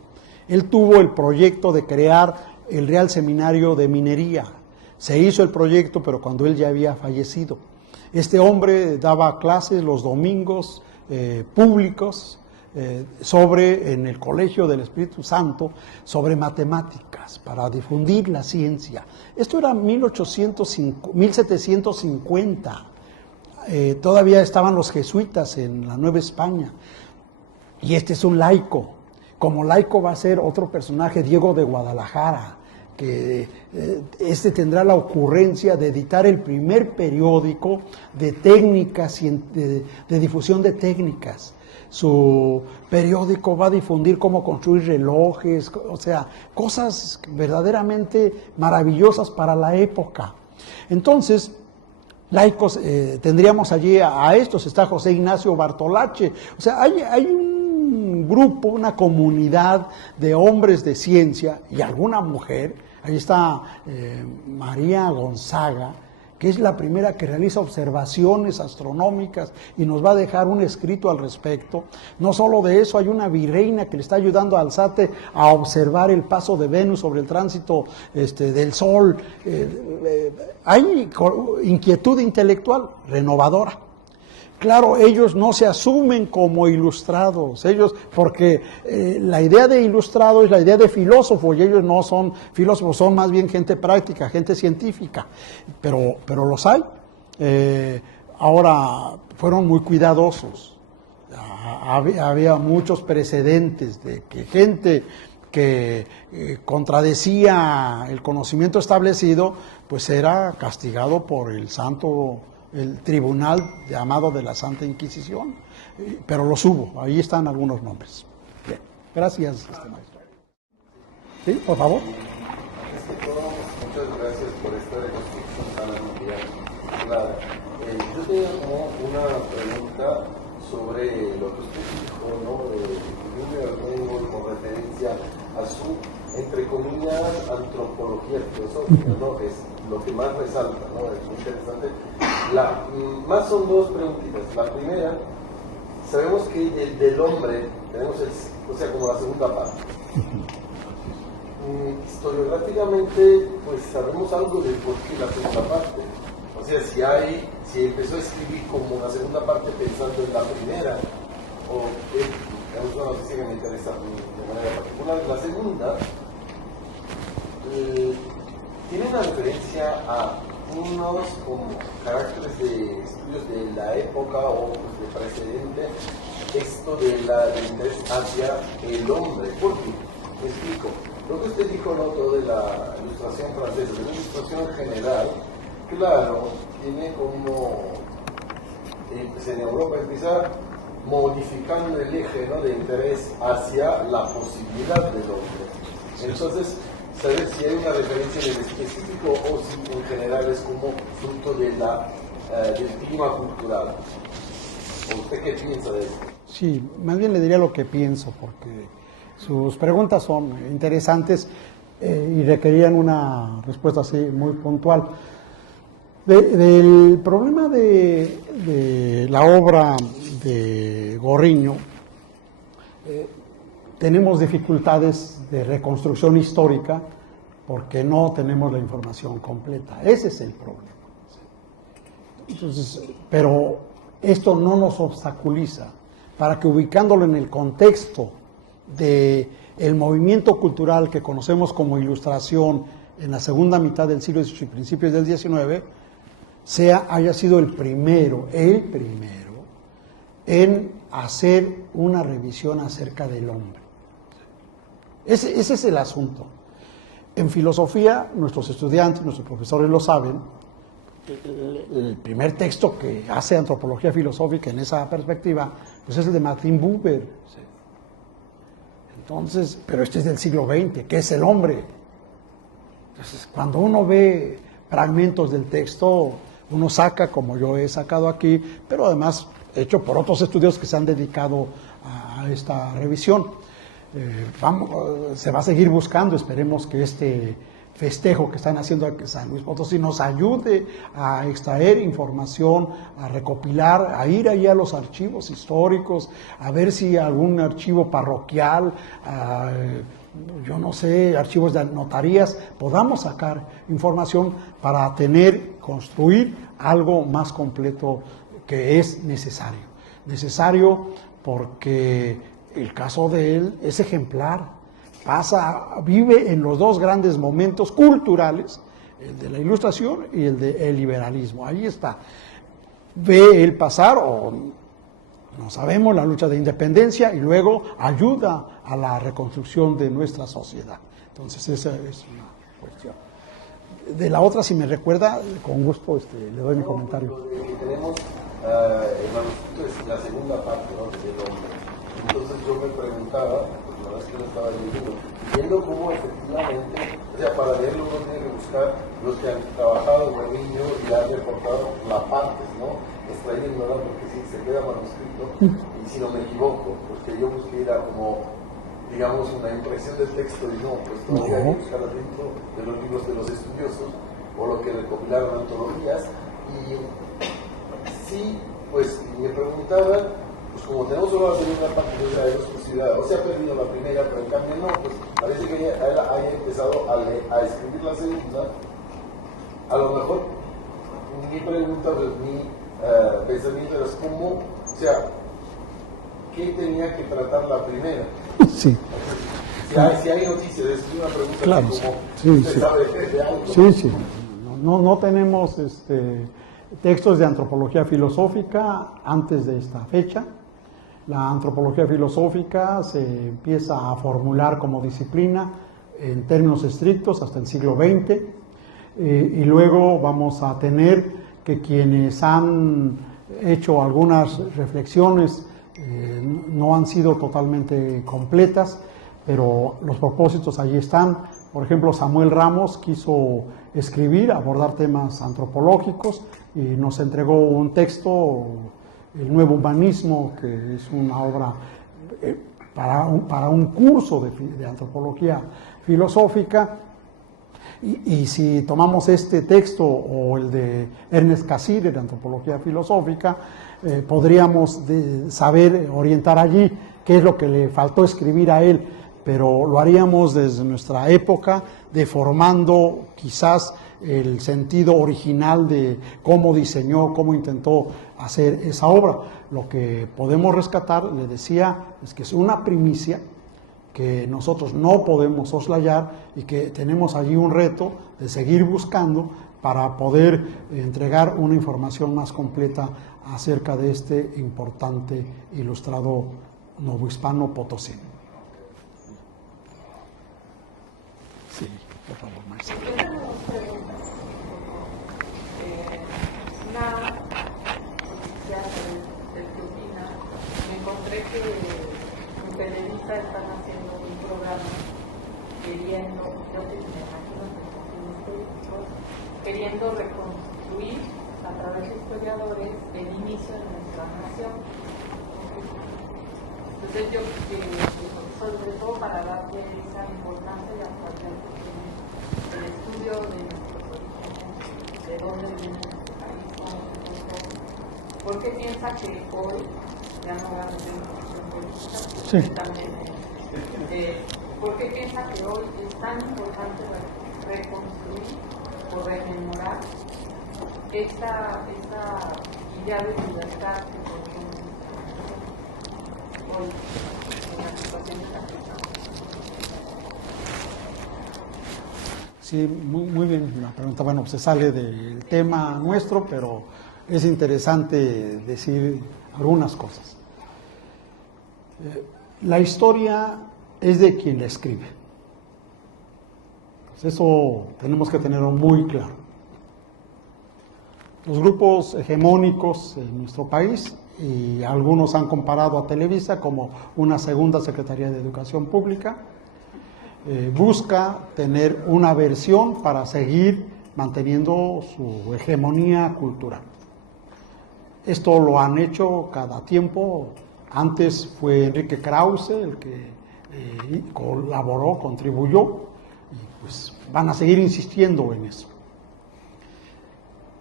Él tuvo el proyecto de crear el Real Seminario de Minería. Se hizo el proyecto, pero cuando él ya había fallecido. Este hombre daba clases los domingos públicos en el Colegio del Espíritu Santo, sobre matemáticas, para difundir la ciencia. Esto era 1750. Todavía estaban los jesuitas en la Nueva España. Y este es un laico. Como laico va a ser otro personaje, Diego de Guadalajara, que tendrá la ocurrencia de editar el primer periódico de técnicas, de difusión de técnicas. Su periódico va a difundir cómo construir relojes, o sea, cosas verdaderamente maravillosas para la época. Entonces, laicos, tendríamos allí a estos, está José Ignacio Bartolache, o sea, hay un grupo, una comunidad de hombres de ciencia y alguna mujer. Ahí está María Gonzaga, que es la primera que realiza observaciones astronómicas y nos va a dejar un escrito al respecto. No solo de eso, hay una virreina que le está ayudando a Alzate a observar el paso de Venus sobre el tránsito del Sol. Hay inquietud intelectual renovadora. Claro, ellos no se asumen como ilustrados, porque la idea de ilustrado es la idea de filósofo, y ellos no son filósofos, son más bien gente práctica, gente científica, pero los hay. Ahora, fueron muy cuidadosos. Había muchos precedentes de que gente que contradecía el conocimiento establecido, pues era castigado por el tribunal llamado de la Santa Inquisición, pero los hubo, ahí están algunos nombres. Bien, gracias, maestro. Sí, por favor. Muchas gracias por esta reconstrucción tan amplia. Clara, yo tenía como una pregunta sobre lo que usted dijo, ¿no? Con referencia a su, entre comillas, antropología filosófica, ¿no? Es lo que más resalta, ¿no? Es muy interesante. Más son dos preguntitas. La primera, sabemos que del hombre tenemos como la segunda parte. Historiográficamente, pues sabemos algo de por qué la segunda parte. O sea, si empezó a escribir como la segunda parte pensando en la primera, o es una noticia que me interesa de manera particular. La segunda tiene una referencia a unos como caracteres de estudios de la época o pues, de precedente, esto del interés hacia el hombre. ¿Por qué? Me explico. Lo que usted dijo, ¿no? Todo de la ilustración francesa, de la ilustración general, claro, tiene como pues en Europa empieza modificando el eje, ¿no? De interés hacia la posibilidad del hombre. Entonces, saber si hay una referencia en el específico o si en general es como fruto de del clima cultural. ¿Usted qué piensa de esto? Sí, más bien le diría lo que pienso, porque sus preguntas son interesantes y requerían una respuesta así muy puntual. Del problema de la obra de Gorriño, tenemos dificultades de reconstrucción histórica porque no tenemos la información completa. Ese es el problema. Entonces, pero esto no nos obstaculiza para que, ubicándolo en el contexto del movimiento cultural que conocemos como Ilustración en la segunda mitad del siglo XVIII y principios del XIX, haya sido el primero en hacer una revisión acerca del hombre. Ese es el asunto. En filosofía, nuestros estudiantes, nuestros profesores lo saben, el primer texto que hace antropología filosófica en esa perspectiva pues es el de Martin Buber. Entonces, pero este es del siglo XX, ¿qué es el hombre? Entonces, cuando uno ve fragmentos del texto, uno saca, como yo he sacado aquí, pero además hecho por otros estudios que se han dedicado a esta revisión. Se va a seguir buscando, esperemos que este festejo que están haciendo aquí en San Luis Potosí nos ayude a extraer información, a recopilar, a ir ahí a los archivos históricos, a ver si algún archivo parroquial, yo no sé, archivos de notarías, podamos sacar información para construir algo más completo que es necesario. Necesario porque el caso de él es ejemplar, vive en los dos grandes momentos culturales, el de la Ilustración y el del liberalismo. Ahí está. Ve él pasar, o no sabemos, la lucha de independencia y luego ayuda a la reconstrucción de nuestra sociedad. Entonces esa es una cuestión. De la otra, si me recuerda, con gusto le doy mi comentario. Tenemos el manuscrito es la segunda parte, ¿no?, del hombre. Entonces yo me preguntaba, pues la verdad es que lo estaba viendo cómo efectivamente, o sea, para leerlo uno tiene que buscar los que han trabajado con el niño y han reportado las partes, ¿no?, extrayéndola, porque si se queda manuscrito, y si no me equivoco, porque yo busqué era como, digamos, una impresión del texto y no, pues todavía hay que buscarla dentro de los libros de los estudiosos o lo que recopilaron antologías. Y sí, pues me preguntaba, pues como tenemos solo la segunda parte de la exclusividad, o se ha perdido la primera, pero en cambio no, pues parece que él haya empezado a escribir la segunda. A lo mejor mi pregunta, pues, mi pensamiento era cómo, o sea, ¿qué tenía que tratar la primera? Sí. Si hay noticias, es una pregunta, claro, así como, sí, ¿usted sabe de algo? Sí. No tenemos textos de antropología filosófica antes de esta fecha. La antropología filosófica se empieza a formular como disciplina en términos estrictos hasta el siglo XX, y luego vamos a tener que quienes han hecho algunas reflexiones no han sido totalmente completas, pero los propósitos allí están. Por ejemplo, Samuel Ramos quiso abordar temas antropológicos y nos entregó un texto, El Nuevo Humanismo, que es una obra para un curso de antropología filosófica. Y si tomamos este texto o el de Ernest Cassirer de antropología filosófica, podríamos saber orientar allí qué es lo que le faltó escribir a él, pero lo haríamos desde nuestra época, deformando quizás el sentido original de cómo diseñó, cómo intentó hacer esa obra. Lo que podemos rescatar, le decía, es que es una primicia que nosotros no podemos soslayar y que tenemos allí un reto de seguir buscando para poder entregar una información más completa acerca de este importante ilustrado novohispano potosino. Sí, por favor, maestra. Yo tengo dos preguntas. Una del que opina, me encontré que en Televisa están haciendo un programa queriendo, yo me imagino que son históricos, queriendo reconstruir a través de historiadores el inicio de nuestra nación. Entonces yo, sobre todo para darle esa importancia y aprender el estudio de nuestros orígenes, de dónde viene nuestro país, ¿por qué piensa que hoy, ya no voy a meter en cuestión política, sí, también, ¿por qué piensa que hoy es tan importante reconstruir o rememorar esta idea de libertad que tenemos hoy en la situación de la persona? Sí, muy bien la pregunta. Bueno, se sale del tema nuestro, pero es interesante decir algunas cosas. La historia es de quien la escribe. Pues eso tenemos que tenerlo muy claro. Los grupos hegemónicos en nuestro país, y algunos han comparado a Televisa como una segunda Secretaría de Educación Pública, busca tener una versión para seguir manteniendo su hegemonía cultural. Esto lo han hecho cada tiempo. Antes fue Enrique Krause el que colaboró, contribuyó, y pues van a seguir insistiendo en eso.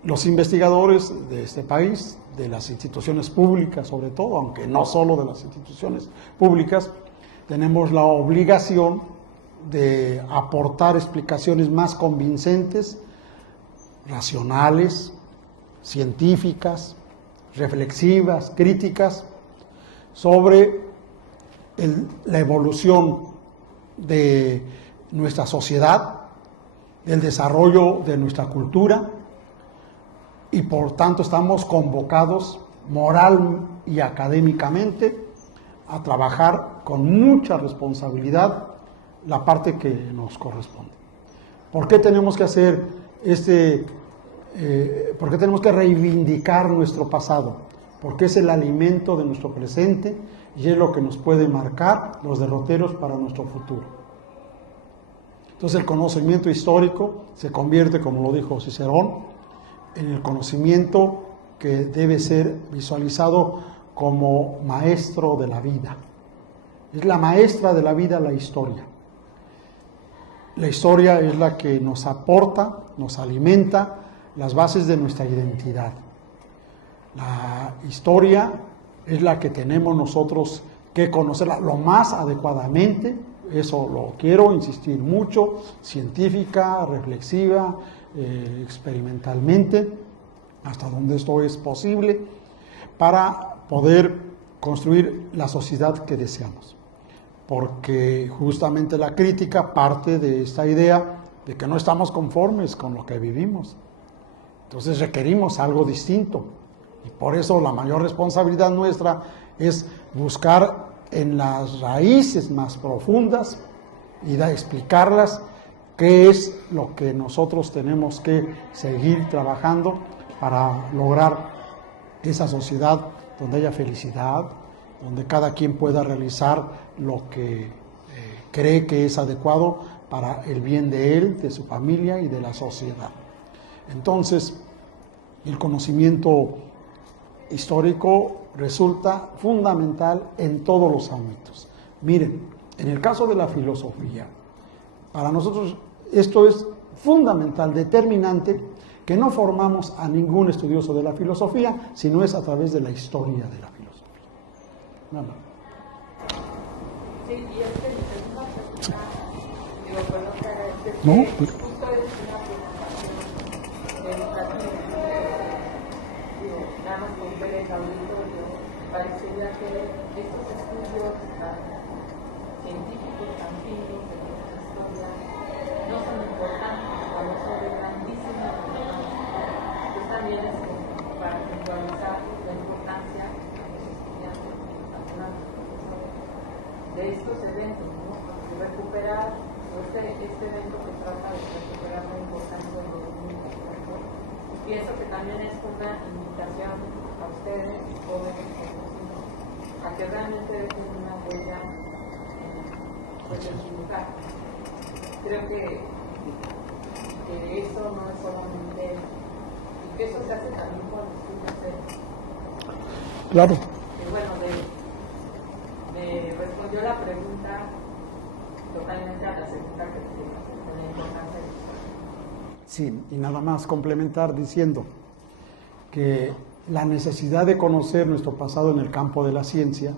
Los investigadores de este país, de las instituciones públicas sobre todo, aunque no solo de las instituciones públicas, tenemos la obligación de aportar explicaciones más convincentes, racionales, científicas, reflexivas, críticas, sobre la evolución de nuestra sociedad, del desarrollo de nuestra cultura, y por tanto estamos convocados moral y académicamente a trabajar con mucha responsabilidad la parte que nos corresponde. ¿Por qué tenemos que hacer por qué tenemos que reivindicar nuestro pasado? Porque es el alimento de nuestro presente y es lo que nos puede marcar los derroteros para nuestro futuro. Entonces el conocimiento histórico se convierte, como lo dijo Cicerón, en el conocimiento que debe ser visualizado como maestro de la vida. Es la maestra de la vida la historia. La historia es la que nos aporta, nos alimenta las bases de nuestra identidad. La historia es la que tenemos nosotros que conocerla lo más adecuadamente, eso lo quiero insistir mucho, científica, reflexiva, experimentalmente, hasta donde esto es posible, para poder construir la sociedad que deseamos. Porque justamente la crítica parte de esta idea de que no estamos conformes con lo que vivimos. Entonces requerimos algo distinto. Y por eso la mayor responsabilidad nuestra es buscar en las raíces más profundas y explicarlas qué es lo que nosotros tenemos que seguir trabajando para lograr esa sociedad donde haya felicidad, donde cada quien pueda realizar lo que cree que es adecuado para el bien de él, de su familia y de la sociedad. Entonces, el conocimiento histórico resulta fundamental en todos los ámbitos. Miren, en el caso de la filosofía, para nosotros esto es fundamental, determinante, que no formamos a ningún estudioso de la filosofía, sino es a través de la historia de la filosofía. Nada. Sí, y es que es una pregunta, digo, perdón que haga esto, No, justo es una preocupación educativa. Digo, nada más con ver el auditorio, parecería que estos estudios científicos tan finos de nuestra historia no son importantes cuando son de grandísima relevancia. Pues también es para puntualizar la importancia a los estudiantes, a los profesores, de estos eventos, ¿no? Recuperar este evento que trata de recuperar la importancia de los niños. Pienso que también es una invitación a ustedes, jóvenes, a que realmente dejen una huella en su lugar. Creo que eso no es solamente, y que eso se hace también con los estudios. Claro. Bueno, respondió la pregunta totalmente a la segunda que de la importancia. Sí, y nada más complementar diciendo que la necesidad de conocer nuestro pasado en el campo de la ciencia,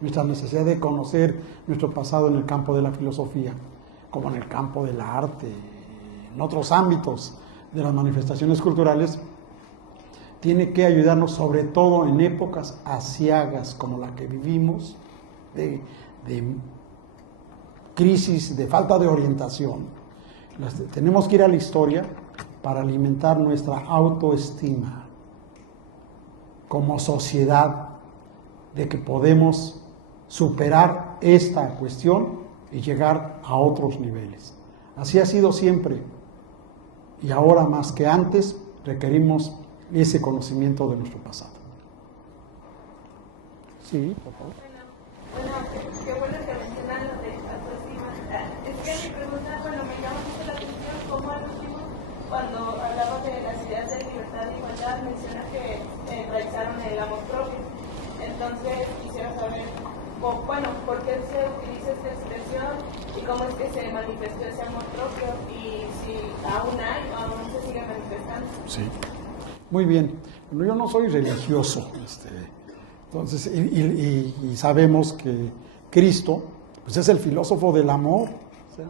nuestra necesidad de conocer nuestro pasado en el campo de la filosofía, como en el campo del arte, en otros ámbitos de las manifestaciones culturales, tiene que ayudarnos sobre todo en épocas aciagas como la que vivimos, de crisis, de falta de orientación. Tenemos que ir a la historia para alimentar nuestra autoestima como sociedad, de que podemos superar esta cuestión y llegar a otros niveles. Así ha sido siempre, y ahora más que antes requerimos ese conocimiento de nuestro pasado. Sí, por favor. Bueno, qué bueno que mencionan lo de autoestima. Es que mi pregunta, bueno, me llama mucho la atención cómo al último, cuando hablaba de las ideas de libertad e igualdad, menciona que realizaron el amor propio. Entonces, quisiera saber, bueno, por qué se utiliza esta expresión y cómo es que se manifestó ese amor propio y si aún hay o aún se sigue manifestando. Sí. Muy bien. Yo no soy religioso, entonces, y sabemos que Cristo, pues es el filósofo del amor. O sea,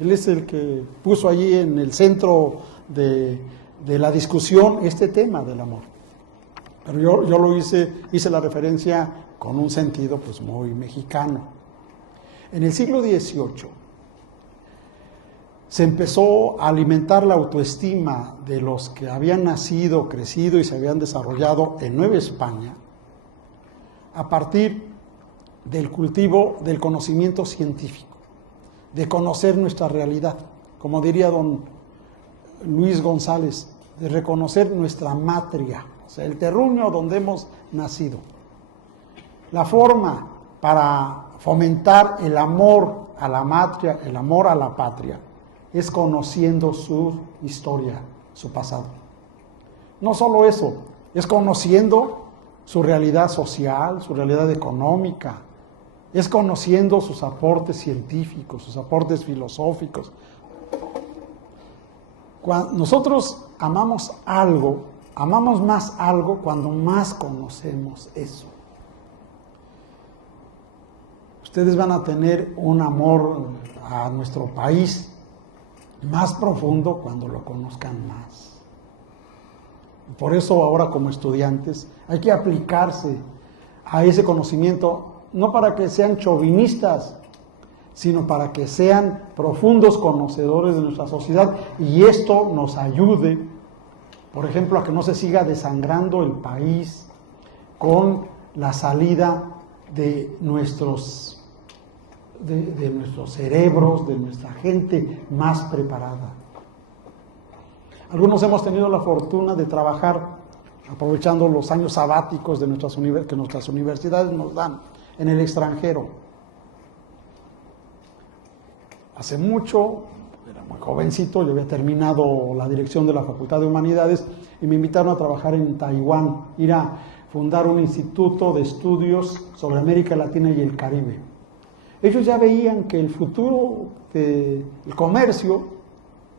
él es el que puso allí en el centro de la discusión este tema del amor. Pero yo lo hice la referencia con un sentido pues muy mexicano. En el siglo XVIII se empezó a alimentar la autoestima de los que habían nacido, crecido y se habían desarrollado en Nueva España a partir del cultivo del conocimiento científico, de conocer nuestra realidad, como diría don Luis González, de reconocer nuestra matria, o sea, el terruño donde hemos nacido. La forma para fomentar el amor a la matria, el amor a la patria, es conociendo su historia, su pasado. No solo eso, es conociendo su realidad social, su realidad económica, es conociendo sus aportes científicos, sus aportes filosóficos. Cuando nosotros amamos algo, amamos más algo cuando más conocemos eso. Ustedes van a tener un amor a nuestro país más profundo cuando lo conozcan más. Por eso ahora como estudiantes hay que aplicarse a ese conocimiento, no para que sean chauvinistas, sino para que sean profundos conocedores de nuestra sociedad y esto nos ayude, por ejemplo, a que no se siga desangrando el país con la salida de nuestros cerebros, de nuestra gente más preparada. Algunos hemos tenido la fortuna de trabajar aprovechando los años sabáticos de que nuestras universidades nos dan en el extranjero. Hace mucho, era muy jovencito, yo había terminado la dirección de la Facultad de Humanidades y me invitaron a trabajar en Taiwán, ir a fundar un instituto de estudios sobre América Latina y el Caribe. Ellos ya veían que el futuro del comercio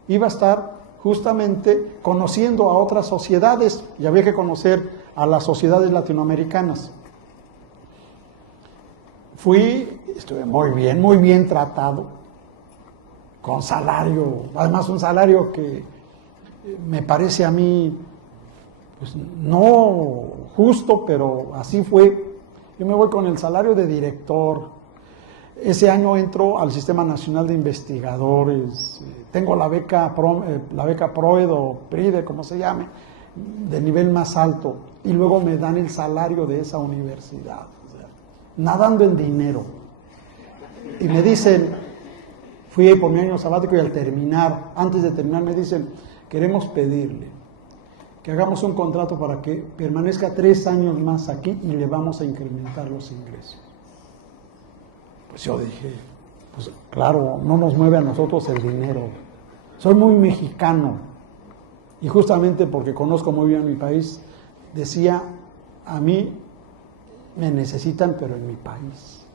iba a estar justamente conociendo a otras sociedades y había que conocer a las sociedades latinoamericanas. Estuve muy bien tratado, con salario, además un salario que me parece a mí pues, no justo, pero así fue. Yo me voy con el salario de director. Ese año entro al Sistema Nacional de Investigadores, tengo la beca PROED o PRIDE, como se llame, de nivel más alto, y luego me dan el salario de esa universidad, o sea, nadando en dinero. Y me dicen, fui por mi año sabático y antes de terminar me dicen, queremos pedirle que hagamos un contrato para que permanezca 3 años más aquí y le vamos a incrementar los ingresos. Pues yo dije, pues claro, no nos mueve a nosotros el dinero. Soy muy mexicano y justamente porque conozco muy bien mi país, decía, a mí me necesitan pero en mi país,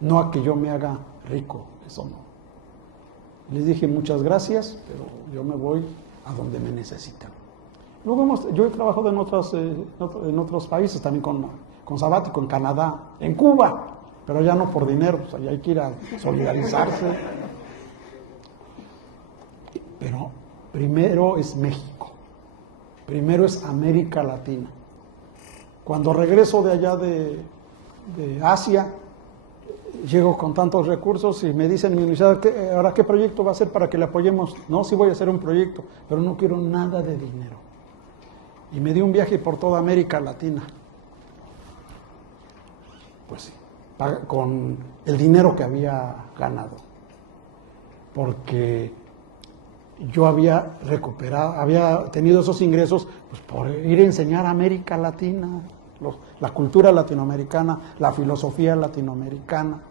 no a que yo me haga rico, eso no. Les dije muchas gracias, pero yo me voy a donde me necesitan. Luego yo he trabajado en otros países, también con sabático, en Canadá, en Cuba, pero ya no por dinero, pues allá hay que ir a solidarizarse. Pero primero es México, primero es América Latina. Cuando regreso de allá de Asia, llego con tantos recursos y me dicen en mi universidad, ¿ahora qué proyecto va a hacer para que le apoyemos? No, sí voy a hacer un proyecto, pero no quiero nada de dinero. Y me di un viaje por toda América Latina. Pues sí, con el dinero que había ganado. Porque yo había recuperado, había tenido esos ingresos pues, por ir a enseñar a América Latina, la cultura latinoamericana, la filosofía latinoamericana,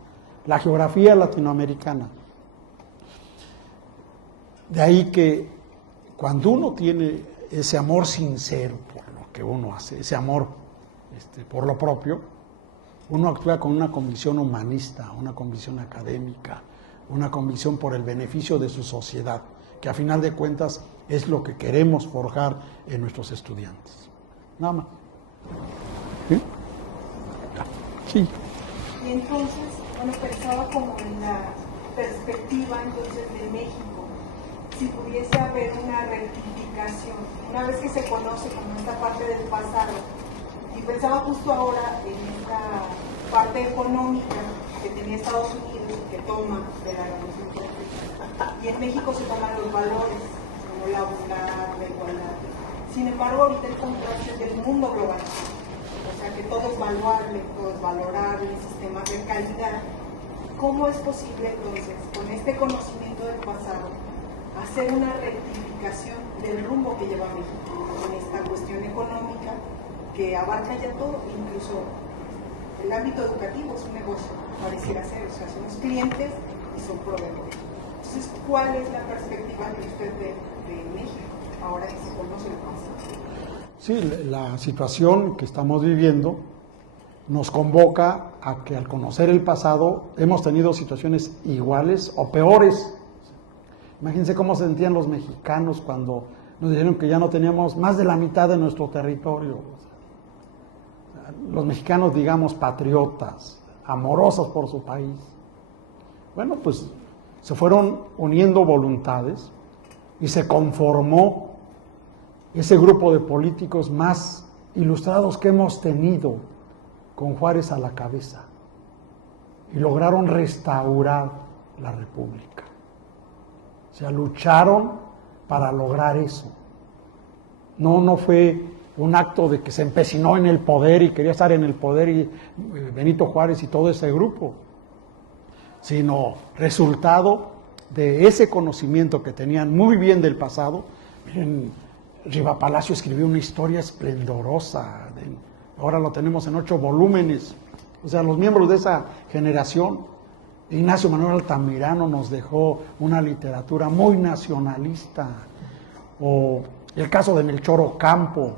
la geografía latinoamericana. De ahí que cuando uno tiene ese amor sincero por lo que uno hace, ese amor por lo propio, uno actúa con una convicción humanista, una convicción académica, una convicción por el beneficio de su sociedad, que a final de cuentas es lo que queremos forjar en nuestros estudiantes. Nada más. ¿Sí? Sí. Y entonces, bueno, pensaba como en la perspectiva entonces de México, si pudiese haber una rectificación, una vez que se conoce como esta parte del pasado, y pensaba justo ahora en esta parte económica que tenía Estados Unidos y que toma de la Revolución Francesa, y en México se toman los valores, como la bondad, la igualdad. Sin embargo, ahorita el contraste del mundo global, o sea que todo es valuable, todo es valorable, sistemas de calidad. ¿Cómo es posible entonces, con este conocimiento del pasado, hacer una rectificación del rumbo que lleva México en esta cuestión económica que abarca ya todo, incluso el ámbito educativo es un negocio, pareciera ser, o sea, somos clientes y son proveedores? Entonces, ¿cuál es la perspectiva que usted ve de México ahora que se conoce el pasado? Sí, la situación que estamos viviendo nos convoca a que al conocer el pasado hemos tenido situaciones iguales o peores. Imagínense cómo se sentían los mexicanos cuando nos dijeron que ya no teníamos más de la mitad de nuestro territorio. Los mexicanos, digamos, patriotas, amorosos por su país. Bueno, pues se fueron uniendo voluntades y se conformó ese grupo de políticos más ilustrados que hemos tenido, con Juárez a la cabeza, y lograron restaurar la República. O sea, lucharon para lograr eso. No fue un acto de que se empecinó en el poder y quería estar en el poder y Benito Juárez y todo ese grupo, sino resultado de ese conocimiento que tenían muy bien del pasado. Miren, Riva Palacio escribió una historia esplendorosa, ahora lo tenemos en 8 volúmenes, o sea, los miembros de esa generación. Ignacio Manuel Altamirano nos dejó una literatura muy nacionalista, o el caso de Melchor Ocampo,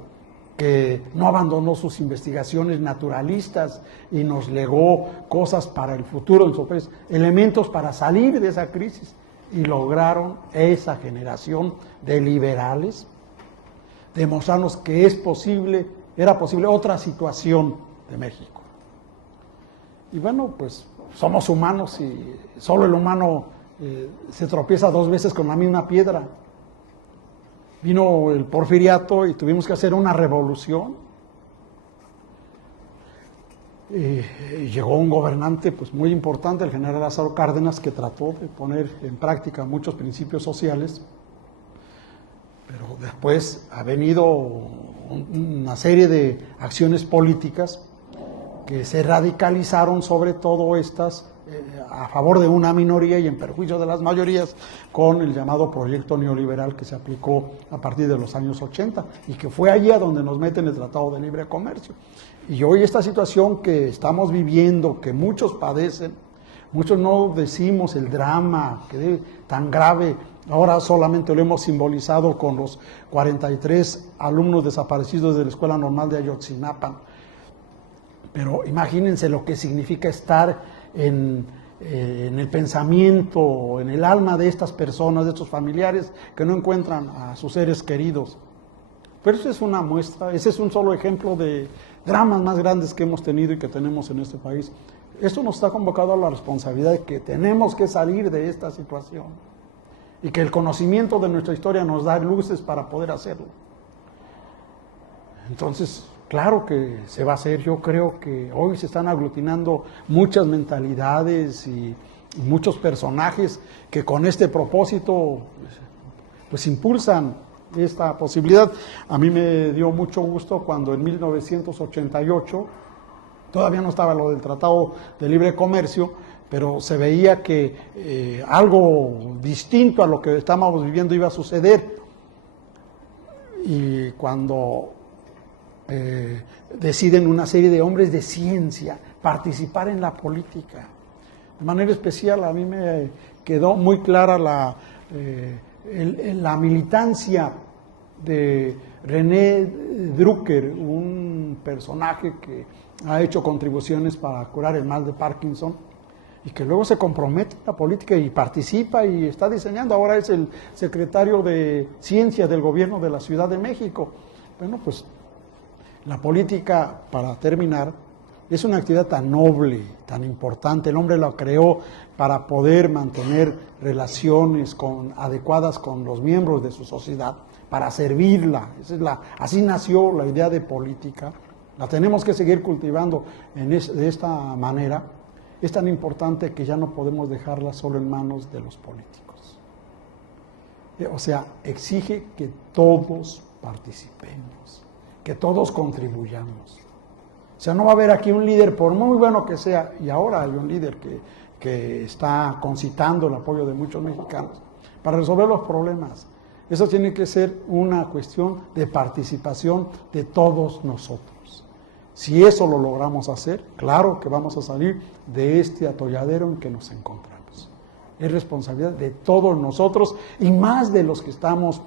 que no abandonó sus investigaciones naturalistas y nos legó cosas para el futuro de su país, elementos para salir de esa crisis, y lograron esa generación de liberales demostrarnos que era posible otra situación de México. Y bueno, pues somos humanos y solo el humano se tropieza 2 veces con la misma piedra. Vino el Porfiriato y tuvimos que hacer una revolución. Llegó un gobernante pues muy importante, el general Lázaro Cárdenas, que trató de poner en práctica muchos principios sociales, pero después ha venido una serie de acciones políticas que se radicalizaron, sobre todo estas a favor de una minoría y en perjuicio de las mayorías, con el llamado proyecto neoliberal que se aplicó a partir de los años 80 y que fue allí a donde nos meten el Tratado de Libre Comercio. Y hoy esta situación que estamos viviendo, que muchos padecen, muchos no decimos el drama tan grave, ahora solamente lo hemos simbolizado con los 43 alumnos desaparecidos de la Escuela Normal de Ayotzinapa, pero imagínense lo que significa estar en el pensamiento, en el alma de estas personas, de estos familiares que no encuentran a sus seres queridos. Pero eso es una muestra, ese es un solo ejemplo de dramas más grandes que hemos tenido y que tenemos en este país. Esto nos está convocado a la responsabilidad de que tenemos que salir de esta situación y que el conocimiento de nuestra historia nos da luces para poder hacerlo. Entonces, claro que se va a hacer. Yo creo que hoy se están aglutinando muchas mentalidades y muchos personajes que con este propósito pues impulsan esta posibilidad. A mí me dio mucho gusto cuando en 1988, todavía no estaba lo del Tratado de Libre Comercio, pero se veía que algo distinto a lo que estábamos viviendo iba a suceder. Y cuando deciden una serie de hombres de ciencia participar en la política, de manera especial a mí me quedó muy clara la militancia de René Drucker, un personaje que ha hecho contribuciones para curar el mal de Parkinson y que luego se compromete en la política y participa y está diseñando. Ahora es el secretario de Ciencia del gobierno de la Ciudad de México. Bueno, pues la política, para terminar, es una actividad tan noble, tan importante. El hombre la creó para poder mantener relaciones adecuadas con los miembros de su sociedad, para servirla. Así nació la idea de política. La tenemos que seguir cultivando de esta manera. Es tan importante que ya no podemos dejarla solo en manos de los políticos. O sea, exige que todos participemos, que todos contribuyamos. O sea, no va a haber aquí un líder, por muy bueno que sea, y ahora hay un líder que está concitando el apoyo de muchos mexicanos para resolver los problemas. Eso tiene que ser una cuestión de participación de todos nosotros. Si eso lo logramos hacer, claro que vamos a salir de este atolladero en que nos encontramos. Es responsabilidad de todos nosotros y más de los que estamos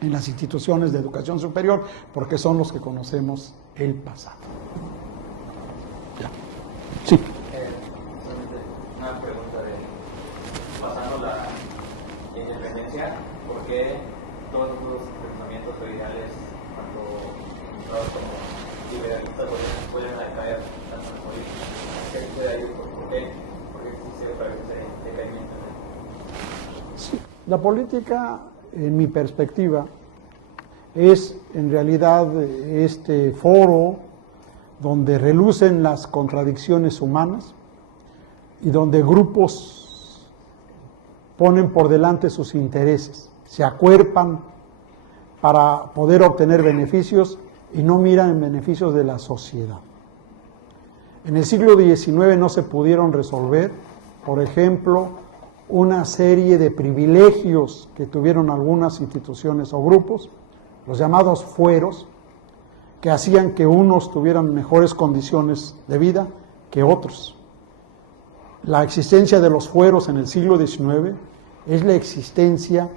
en las instituciones de educación superior, porque son los que conocemos el pasado. Ya. Sí. Una pregunta pasando la independencia, ¿por qué todos los pensamientos ideales, tanto como liberalistas, pueden caer tanto en política? ¿Qué sucede ahí? ¿Por qué existe otra vez ese decaimiento? Sí. La política, en mi perspectiva, es en realidad este foro donde relucen las contradicciones humanas y donde grupos ponen por delante sus intereses, se acuerpan para poder obtener beneficios y no miran en beneficios de la sociedad. En el siglo XIX no se pudieron resolver, por ejemplo, una serie de privilegios que tuvieron algunas instituciones o grupos, los llamados fueros, que hacían que unos tuvieran mejores condiciones de vida que otros. La existencia de los fueros en el siglo XIX es la existencia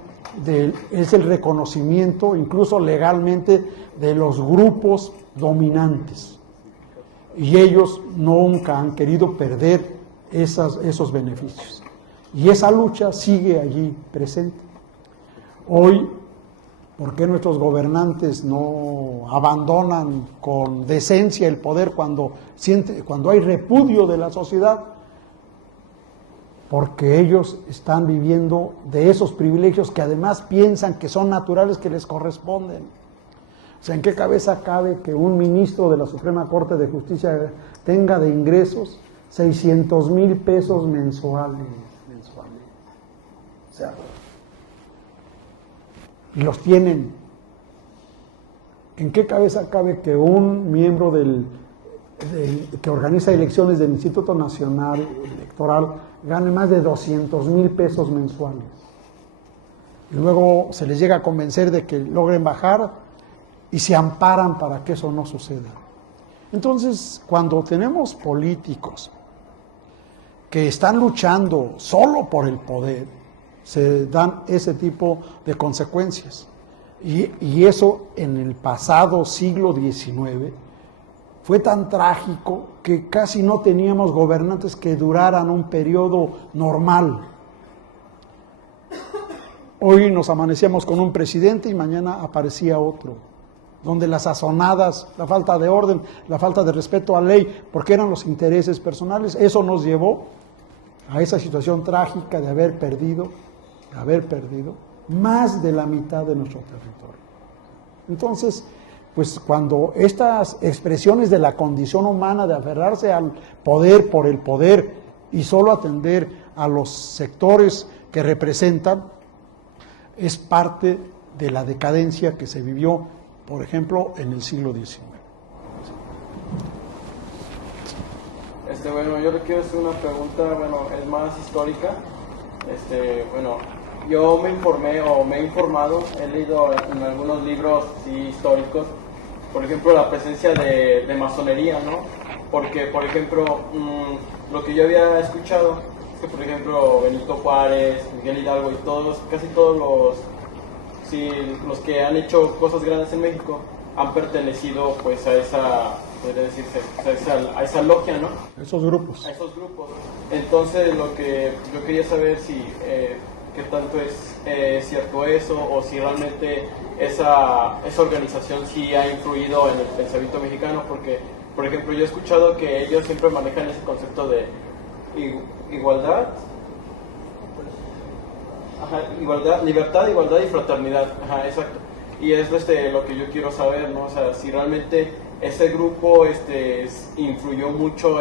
es el reconocimiento, incluso legalmente, de los grupos dominantes. Y ellos nunca han querido perder esos beneficios. Y esa lucha sigue allí presente. Hoy, ¿por qué nuestros gobernantes no abandonan con decencia el poder cuando hay repudio de la sociedad? Porque ellos están viviendo de esos privilegios que además piensan que son naturales, que les corresponden. O sea, ¿en qué cabeza cabe que un ministro de la Suprema Corte de Justicia tenga de ingresos 600,000 pesos mensuales? O sea, y los tienen. ¿En qué cabeza cabe que un miembro que organiza elecciones del Instituto Nacional Electoral gane más de 200,000 pesos mensuales? Y luego se les llega a convencer de que logren bajar y se amparan para que eso no suceda. Entonces, cuando tenemos políticos que están luchando solo por el poder, se dan ese tipo de consecuencias. Y eso en el pasado siglo XIX fue tan trágico que casi no teníamos gobernantes que duraran un periodo normal. Hoy nos amanecíamos con un presidente y mañana aparecía otro, donde las sazonadas, la falta de orden, la falta de respeto a la ley, porque eran los intereses personales, eso nos llevó a esa situación trágica de haber perdido más de la mitad de nuestro territorio. Entonces, pues cuando estas expresiones de la condición humana de aferrarse al poder por el poder y solo atender a los sectores que representan, es parte de la decadencia que se vivió, por ejemplo, en el siglo XIX. Bueno, yo le quiero hacer una pregunta, bueno, es más histórica. Bueno, yo me informé o me he informado, he leído en algunos libros sí, históricos, por ejemplo, la presencia de masonería, ¿no? Porque, por ejemplo, lo que yo había escuchado es que, por ejemplo, Benito Juárez, Miguel Hidalgo y todos, casi todos los que han hecho cosas grandes en México han pertenecido pues a esa, podría decirse, a esa logia, ¿no? Esos grupos. A esos grupos. Entonces lo que yo quería saber si qué tanto es cierto eso, o si realmente esa organización sí ha influido en el pensamiento mexicano, porque por ejemplo yo he escuchado que ellos siempre manejan ese concepto de igualdad. Ajá, libertad, igualdad y fraternidad. Ajá, exacto. Y es lo que yo quiero saber, ¿no? O sea, si realmente ese grupo influyó mucho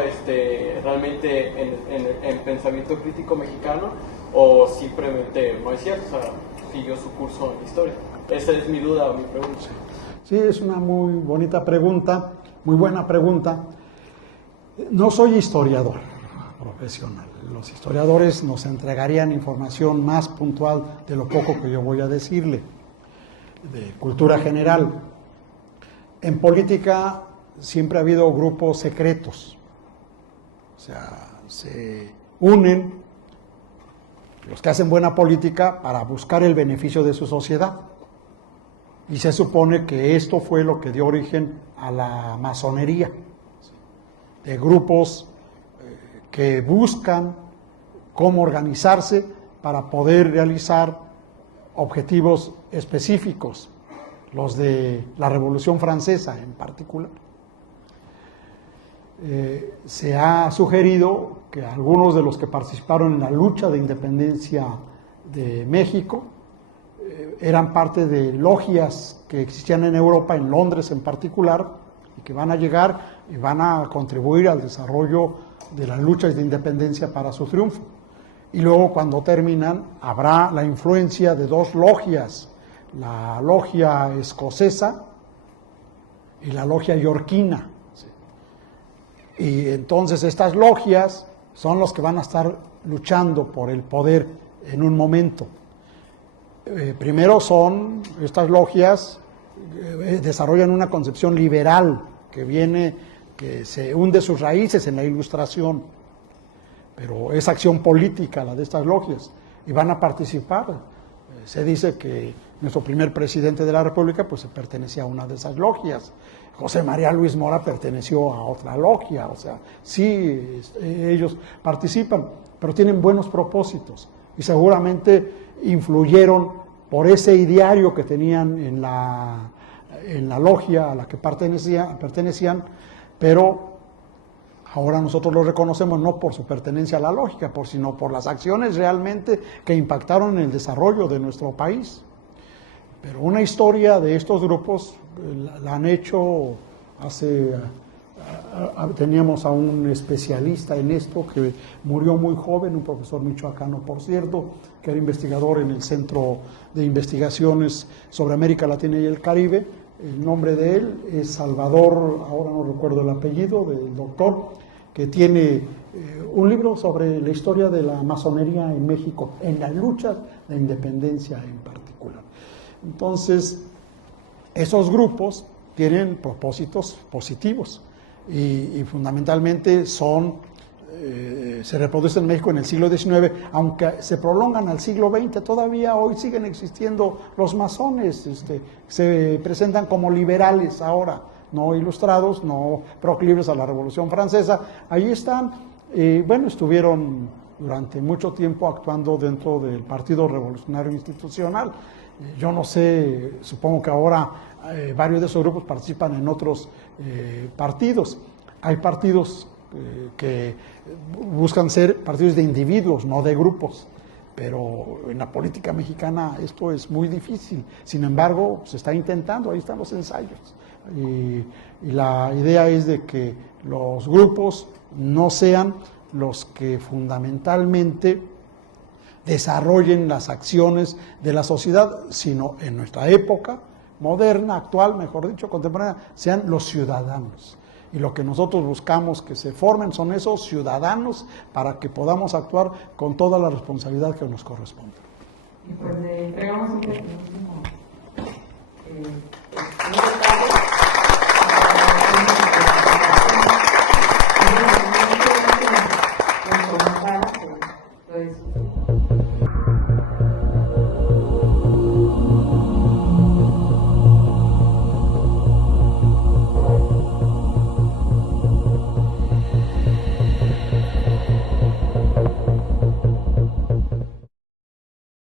realmente en el pensamiento crítico mexicano, o simplemente no es cierto, o sea, siguió su curso en la historia. Esa es mi duda, mi pregunta. Sí, es una muy bonita pregunta, muy buena pregunta. No soy historiador profesional. Los historiadores nos entregarían información más puntual de lo poco que yo voy a decirle, de cultura general. En política siempre ha habido grupos secretos, o sea, se unen los que hacen buena política para buscar el beneficio de su sociedad. Y se supone que esto fue lo que dio origen a la masonería, de grupos que buscan cómo organizarse para poder realizar objetivos específicos, los de la Revolución Francesa en particular. Se ha sugerido que algunos de los que participaron en la lucha de independencia de México eran parte de logias que existían en Europa, en Londres en particular, y que van a llegar y van a contribuir al desarrollo de las luchas de independencia para su triunfo. Y luego, cuando terminan, habrá la influencia de dos logias, la logia escocesa y la logia yorquina. Y entonces estas logias son los que van a estar luchando por el poder en un momento. Primero son estas logias, desarrollan una concepción liberal que se hunde sus raíces en la Ilustración, pero es acción política la de estas logias, y van a participar. Se dice que nuestro primer presidente de la República pues pertenecía a una de esas logias. José María Luis Mora perteneció a otra logia, o sea, sí, ellos participan, pero tienen buenos propósitos y seguramente influyeron por ese ideario que tenían en la logia a la que pertenecían, pero ahora nosotros lo reconocemos no por su pertenencia a la logia, sino por las acciones realmente que impactaron en el desarrollo de nuestro país. Pero una historia de estos grupos la han hecho teníamos a un especialista en esto que murió muy joven, un profesor michoacano, por cierto, que era investigador en el Centro de Investigaciones sobre América Latina y el Caribe. El nombre de él es Salvador, ahora no recuerdo el apellido del doctor, que tiene un libro sobre la historia de la masonería en México, en las luchas de independencia en particular. Entonces, esos grupos tienen propósitos positivos y fundamentalmente se reproducen en México en el siglo XIX, aunque se prolongan al siglo XX, todavía hoy siguen existiendo los masones, se presentan como liberales ahora, no ilustrados, no proclives a la Revolución Francesa. Ahí están, estuvieron durante mucho tiempo actuando dentro del Partido Revolucionario Institucional. Yo no sé, supongo que ahora varios de esos grupos participan en otros partidos. Hay partidos que buscan ser partidos de individuos, no de grupos, pero en la política mexicana esto es muy difícil. Sin embargo, se está intentando, ahí están los ensayos. Y la idea es de que los grupos no sean los que fundamentalmente desarrollen las acciones de la sociedad, sino en nuestra época moderna, actual, mejor dicho, contemporánea, sean los ciudadanos. Y lo que nosotros buscamos que se formen son esos ciudadanos para que podamos actuar con toda la responsabilidad que nos corresponde. Y pues le entregamos un pequeñísimo